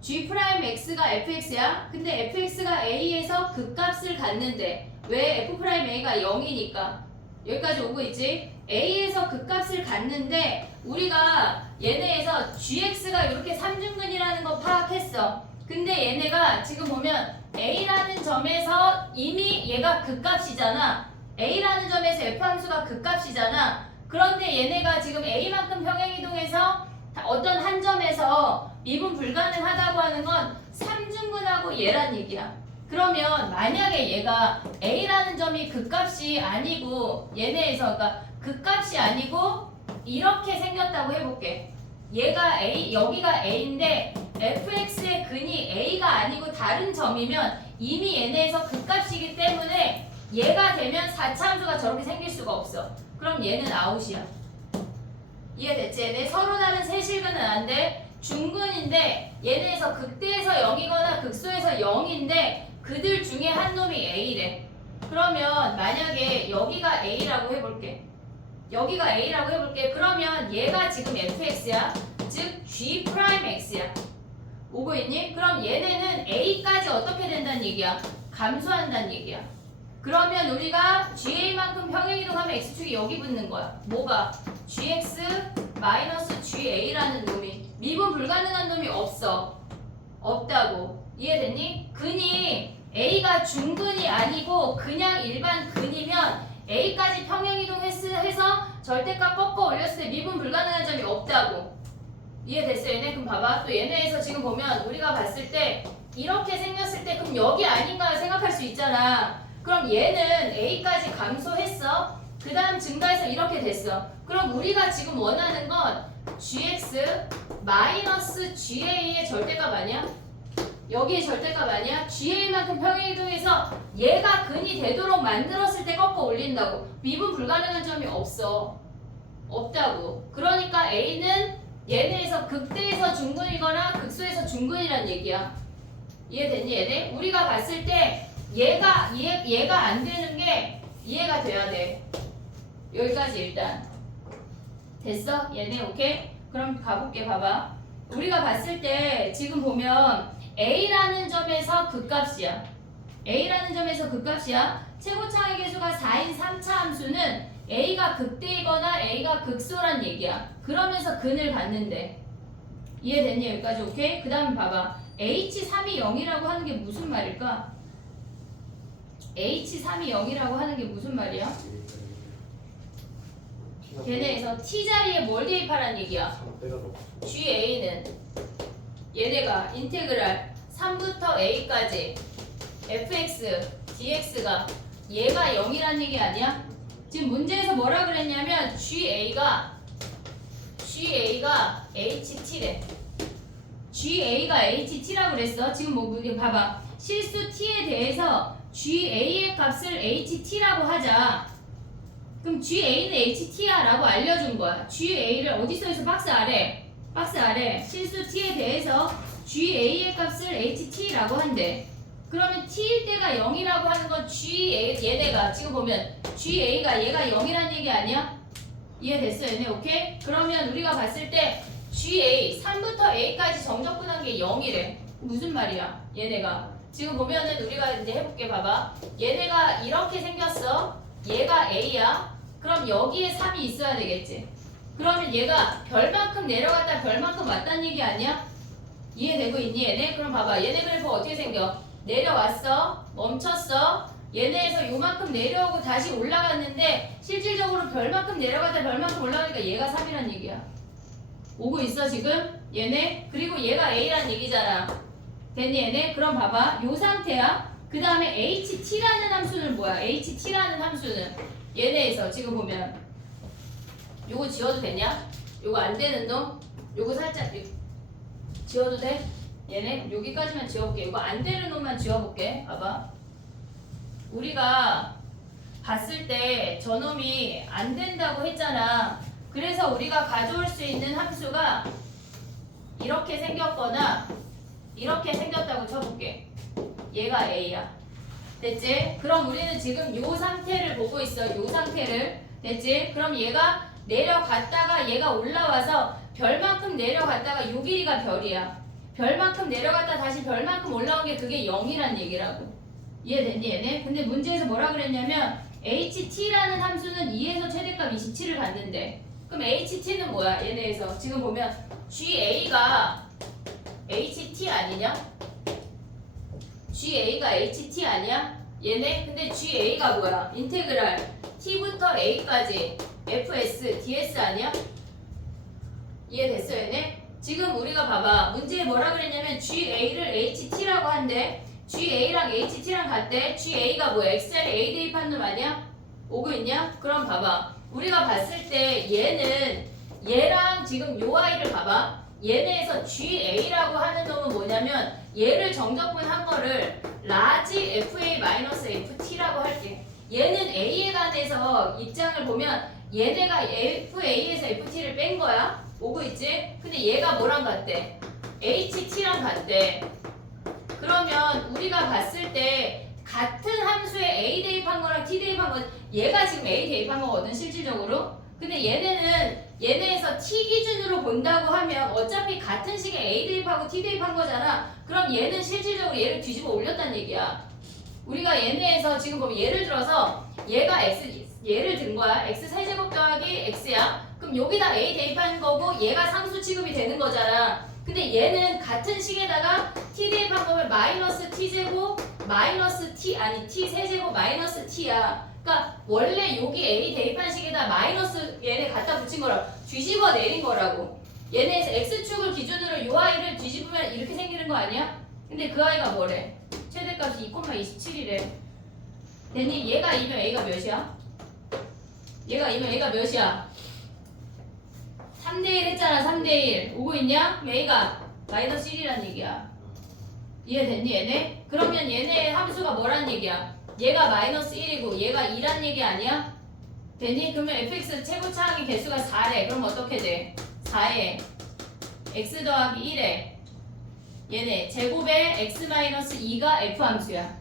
G'X가 fx야. 근데 fx가 a에서 극값을 갖는데 왜 f'a가 0이니까 여기까지 오고 있지? a에서 극값을 갖는데 우리가 얘네에서 gx가 이렇게 삼중근이라는 거 파악했어. 근데 얘네가 지금 보면 a라는 점에서 이미 얘가 극값이잖아. a라는 점에서 f함수가 극값이잖아. 그런데 얘네가 지금 a만큼 평행이동해서 어떤 한 점에서 미분 불가능하다고 하는 건 삼중근하고 얘란 얘기야. 그러면 만약에 얘가 a라는 점이 극값이 아니고 얘네에서 그러니까 극값이 아니고 이렇게 생겼다고 해볼게. 얘가 a 여기가 a인데 fx의 근이 a가 아니고 다른 점이면 이미 얘네에서 극값이기 때문에 얘가 되면 4차함수가 저렇게 생길 수가 없어. 그럼 얘는 아웃이야. 이해됐지? 얘네 서로 다른 세실근은 안 돼. 중근인데 얘네에서 극대에서 0이거나 극소에서 0인데 그들 중에 한 놈이 A래. 그러면 만약에 여기가 A라고 해볼게. 여기가 A라고 해볼게. 그러면 얘가 지금 fx야. 즉 G'X야. 오고 있니? 그럼 얘네는 A까지 어떻게 된다는 얘기야? 감소한다는 얘기야. 그러면 우리가 GA만큼 평행이동하면 X축이 여기 붙는 거야. 뭐가? GX 마이너스 GA라는 놈이 미분 불가능한 놈이 없어. 없다고. 이해됐니? 근이 A가 중근이 아니고 그냥 일반 근이면 A까지 평행이동해서 절대값 꺾어 올렸을 때 미분 불가능한 점이 없다고. 이해됐어 얘네? 그럼 봐봐. 또 얘네에서 지금 보면 우리가 봤을 때 이렇게 생겼을 때 그럼 여기 아닌가 생각할 수 있잖아. 그럼 얘는 A까지 감소했어. 그 다음 증가해서 이렇게 됐어. 그럼 우리가 지금 원하는 건 GX 마이너스 GA의 절대값 아니야? 여기의 절대값 아니야? GA만큼 평행이동해서 얘가 근이 되도록 만들었을 때 꺾어 올린다고. 미분 불가능한 점이 없어. 없다고. 그러니까 A는 얘네에서 극대에서 중근이거나 극소에서 중근이란 얘기야. 이해됐니 얘네? 우리가 봤을 때 얘가 안 되는 게 이해가 돼야 돼. 여기까지 일단 됐어? 얘네 오케이? 그럼 가볼게. 봐봐. 우리가 봤을 때 지금 보면 A라는 점에서 극값이야. A라는 점에서 극값이야. 최고차의 계수가 4인 3차 함수는 A가 극대이거나 A가 극소란 얘기야. 그러면서 근을 갖는데 이해됐니? 여기까지 오케이? 그 다음에 봐봐. H3이 0이라고 하는 게 무슨 말일까? H3이 0이라고 하는 게 무슨 말이야? 걔네에서 T 자리에 뭘 대입하라는 얘기야? GA는 얘네가 인테그랄 3부터 A까지 fx, dx가 얘가 0이라는 얘기 아니야? 지금 문제에서 뭐라 그랬냐면 GA가 HT래. GA가 HT라고 그랬어. 지금 뭐 봐봐. 실수 T에 대해서 GA의 값을 HT라고 하자. 그럼 GA는 HT야 라고 알려준 거야. GA를 어디 써있어? 박스 아래. 박스 아래. 실수 T에 대해서 GA의 값을 HT라고 한대. 그러면 T일 때가 0이라고 하는 건 얘네가 지금 보면 GA가 얘가 0이라는 얘기 아니야? 이해됐어 얘네? 오케이? 그러면 우리가 봤을 때 GA 3부터 A까지 정적분한 게 0이래. 무슨 말이야? 얘네가 지금 보면은 우리가 이제 해볼게. 봐봐. 얘네가 이렇게 생겼어. 얘가 A야. 그럼 여기에 3이 있어야 되겠지. 그러면 얘가 별만큼 내려갔다 별만큼 왔다는 얘기 아니야? 이해되고 있니 얘네? 그럼 봐봐. 얘네 그래프 어떻게 생겨? 내려왔어. 멈췄어. 얘네에서 요만큼 내려오고 다시 올라갔는데 실질적으로 별만큼 내려갔다 별만큼 올라가니까 얘가 3이란 얘기야. 오고 있어 지금? 얘네? 그리고 얘가 A란 얘기잖아. 됐니 얘네? 그럼 봐봐. 요 상태야. 그 다음에 HT라는 함수는 뭐야? HT라는 함수는 얘네에서 지금 보면 요거 지워도 되냐? 요거 안 되는 놈? 요거 살짝 지워도 돼? 얘네? 여기까지만 지워볼게. 이거 안 되는 놈만 지워볼게. 봐봐. 우리가 봤을 때 저놈이 안 된다고 했잖아. 그래서 우리가 가져올 수 있는 함수가 이렇게 생겼거나 이렇게 생겼다고 쳐볼게. 얘가 A야. 됐지? 그럼 우리는 지금 요 상태를 보고 있어. 요 상태를. 됐지? 그럼 얘가 내려갔다가 얘가 올라와서 별만큼 내려갔다가 요 길이가 별이야. 별만큼 내려갔다 다시 별만큼 올라온 게 그게 0이란 얘기라고. 이해됐니 얘네? 근데 문제에서 뭐라 그랬냐면 HT라는 함수는 2에서 최대값 27을 갖는데 그럼 HT는 뭐야? 얘네에서 지금 보면 GA가 HT 아니냐? GA가 HT 아니야? 얘네? 근데 GA가 뭐야? 인테그랄 T부터 A까지 FS, DS 아니야? 이해됐어 얘네? 지금 우리가 봐봐 문제에 뭐라 그랬냐면 GA를 HT라고 한대 GA랑 HT랑 같대 GA가 뭐야? X자리 A 대입한 놈 아니야? 오고 있냐? 그럼 봐봐 우리가 봤을 때 얘는 얘랑 지금 요 아이를 봐봐 얘네에서 GA라고 하는 놈은 뭐냐면 얘를 정적분한 거를 라지 FA-FT라고 할게 얘는 A에 관해서 입장을 보면 얘네가 FA에서 FT를 뺀 거야 오고 있지? 근데 얘가 뭐랑 같대? HT랑 같대 그러면 우리가 봤을 때 같은 함수에 A 대입한 거랑 T 대입한 거 얘가 지금 A 대입한 거거든 실질적으로 근데 얘네에서 T 기준으로 본다고 하면 어차피 같은 식에 A 대입하고 T 대입한 거잖아 그럼 얘는 실질적으로 얘를 뒤집어 올렸다는 얘기야 우리가 얘네에서 지금 보면 예를 들어서 얘가 얘를 든 거야 X 세제곱 더하기 X야 그럼 여기다 A 대입한 거고 얘가 상수 취급이 되는 거잖아 근데 얘는 같은 식에다가 T 대입한 거면 마이너스 T제곱 마이너스 T 아니 T 세제곱 마이너스 T야 그러니까 원래 여기 A 대입한 식에다 마이너스 얘네 갖다 붙인 거라 뒤집어 내린 거라고 얘네에서 X축을 기준으로 요 아이를 뒤집으면 이렇게 생기는 거 아니야? 근데 그 아이가 뭐래? 최대값이 2,27이래 됐니? 얘가 2면 A가 몇이야? 얘가 2면 A가 몇이야? 3대1 했잖아 3대1 오고 있냐? 그럼 A가 마이너스 1이란 얘기야 이해됐니 얘네? 그러면 얘네 함수가 뭐란 얘기야? 얘가 마이너스 1이고 얘가 2란 얘기 아니야? 됐니? 그러면 fx 최고 차항의 개수가 4래 그럼 어떻게 돼? 4에 x 더하기 1에 얘네 제곱에 x-2가 f함수야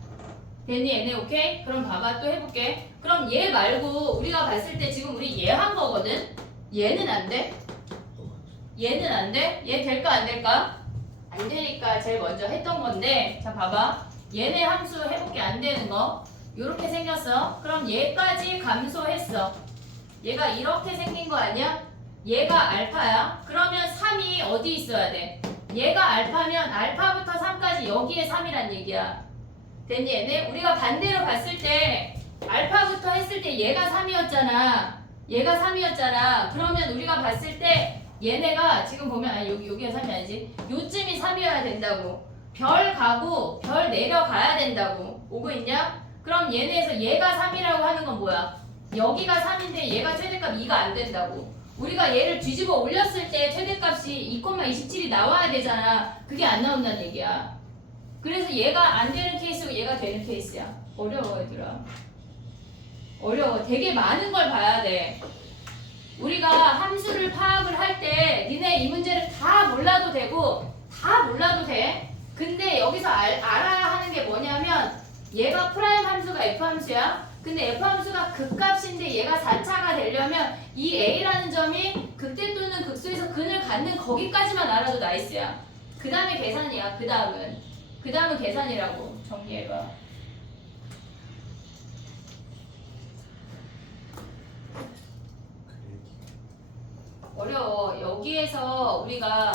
됐니 얘네 오케이? 그럼 봐봐 또 해볼게 그럼 얘 말고 우리가 봤을 때 지금 우리 얘 한 거거든? 얘는 안 돼? 얘는 안 돼? 얘 될까 안 될까? 안 되니까 제일 먼저 했던 건데 자 봐봐 얘네 함수 해볼게 안 되는 거 요렇게 생겼어 그럼 얘까지 감소했어 얘가 이렇게 생긴 거 아니야? 얘가 알파야 그러면 3이 어디 있어야 돼? 얘가 알파면 알파부터 3까지 여기에 3이란 얘기야 됐니 얘네? 우리가 반대로 봤을 때 알파부터 했을 때 얘가 3이었잖아 얘가 3이었잖아 그러면 우리가 봤을 때 얘네가 지금 보면 아니 여기가 3이 아니지 요쯤이 3이어야 된다고 별 가고 별 내려가야 된다고 오고 있냐? 그럼 얘네에서 얘가 3이라고 하는 건 뭐야? 여기가 3인데 얘가 최대값 2가 안 된다고 우리가 얘를 뒤집어 올렸을 때 최대값이 2,27이 나와야 되잖아 그게 안 나온다는 얘기야 그래서 얘가 안 되는 케이스고 얘가 되는 케이스야 어려워 얘들아 어려워 되게 많은 걸 봐야 돼 우리가 함수를 파악을 할 때 니네 이 문제를 다 몰라도 되고 다 몰라도 돼 근데 여기서 알아야 하는 게 뭐냐면 얘가 프라임 함수가 F함수야 근데 F함수가 극값인데 얘가 4차가 되려면 이 A라는 점이 극대 또는 극소에서 근을 갖는 거기까지만 알아도 나이스야 그 다음에 계산이야 그 다음은 계산이라고 정리해봐 어려워 여기에서 우리가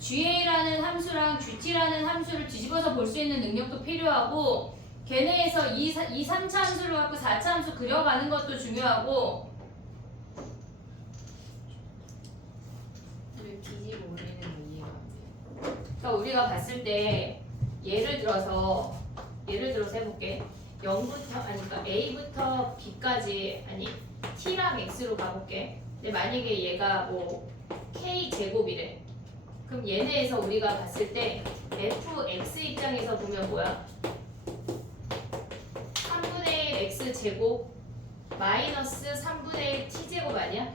GA라는 함수랑 GT라는 함수를 뒤집어서 볼 수 있는 능력도 필요하고 걔네에서 2, 3차 함수를 갖고 4차 함수 그려가는 것도 중요하고 뒤집어 올리는 이해가 안 돼. 그러니까 우리가 봤을 때 예를 들어서 해볼게 0부터 아니 그러니까 A부터 B까지 아니 T랑 X로 가볼게 근데 만약에 얘가 뭐 K 제곱이래 그럼 얘네에서 우리가 봤을 때 fx 입장에서 보면 뭐야? 3분의 1 x 제곱 마이너스 3분의 1 t제곱 아니야?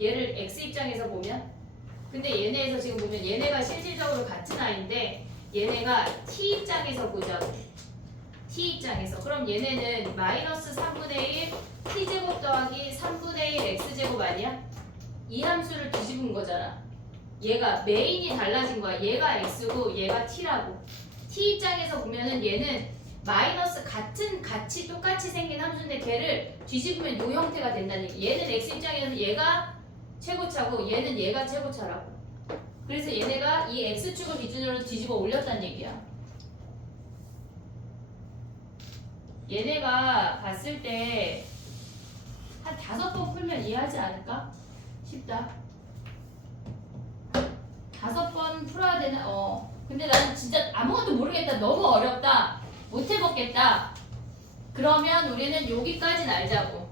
얘를 x 입장에서 보면 근데 얘네에서 지금 보면 얘네가 실질적으로 같은 아이인데 얘네가 t 입장에서 보자고 t 입장에서 그럼 얘네는 마이너스 3분의 1 t제곱 더하기 3분의 1 x제곱 아니야? 이 함수를 뒤집은 거잖아. 얘가 메인이 달라진 거야. 얘가 x고 얘가 t라고. t 입장에서 보면은 얘는 마이너스 같이 똑같이 생긴 함수인데 걔를 뒤집으면 요 형태가 된다는 얘기. 얘는 x 입장에서 얘가 최고차고 얘는 얘가 최고차라고. 그래서 얘네가 이 x축을 기준으로 뒤집어 올렸다는 얘기야. 얘네가 봤을 때 한 5번 풀면 이해하지 않을까? 쉽다. 5번 풀어야 되나? 근데 나는 진짜 아무것도 모르겠다. 너무 어렵다. 못 해먹겠다. 그러면 우리는 여기까지는 알자고.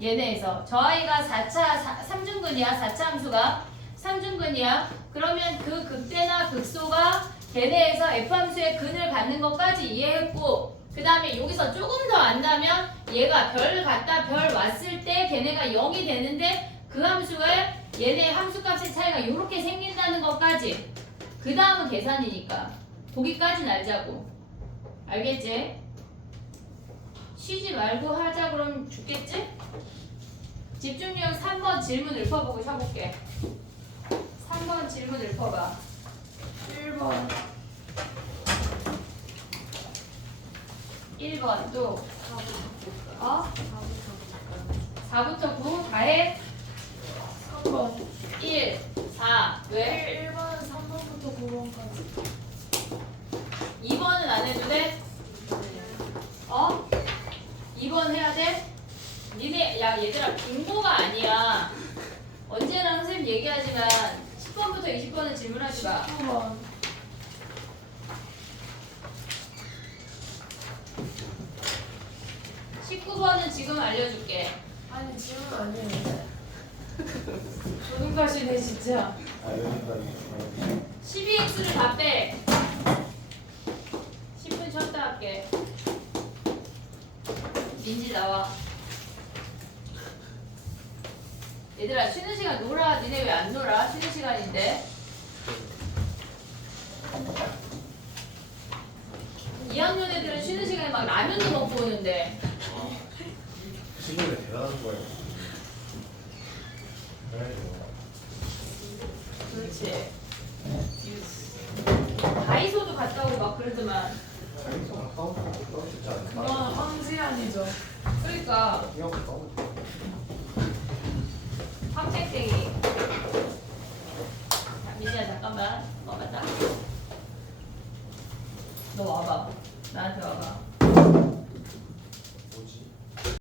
얘네에서 저 아이가 3중근이야. 4차 함수가 3중근이야. 그러면 그 극대나 극소가 걔네에서 F함수의 근을 갖는 것까지 이해했고 그 다음에 여기서 조금 더 안다면 얘가 별 갔다 별 왔을 때 걔네가 0이 되는데 그 함수에 얘네 함수값의 차이가 이렇게 생긴다는 것까지 그 다음은 계산이니까 거기까지는 알자고. 알겠지? 쉬지 말고 하자 그럼 죽겠지? 집중력 3번 질문 읊어보고 쳐볼게. 3번 질문 읊어봐. 1번 1번 또 4부터 4부터 9 다해 3번 1, 4 왜? 1번 3번부터 9번까지 2번은 안 해도 돼? 2번 해야 돼? 니네 야 얘들아 빙고가 아니야. 언제나 선생님 얘기하지만 10번부터 20번은 질문하지 마. 9번 19번은 지금 알려줄게. 아니 질문 아니에요. 조등가시네 진짜. 알려준다니까. 12x를 다 빼. 10분 쉬었다 할게. 민지 나와. 얘들아 쉬는 시간 놀아. 니네 왜 안 놀아? 쉬는 시간인데. 2학년 애들은 쉬는 시간에 막 라면도 먹고 오는데. 친구들 대단한 거예요. 그래요. 그렇지. 다이소도 갔다 오고 막 그러더만. 자기서 가까운 거 떨어지지 않을까? 그건 황지안이죠. 그러니까 이형 떨어져. 황책땡이. 민지야 잠깐만. 너 와봐. 나한테 와봐.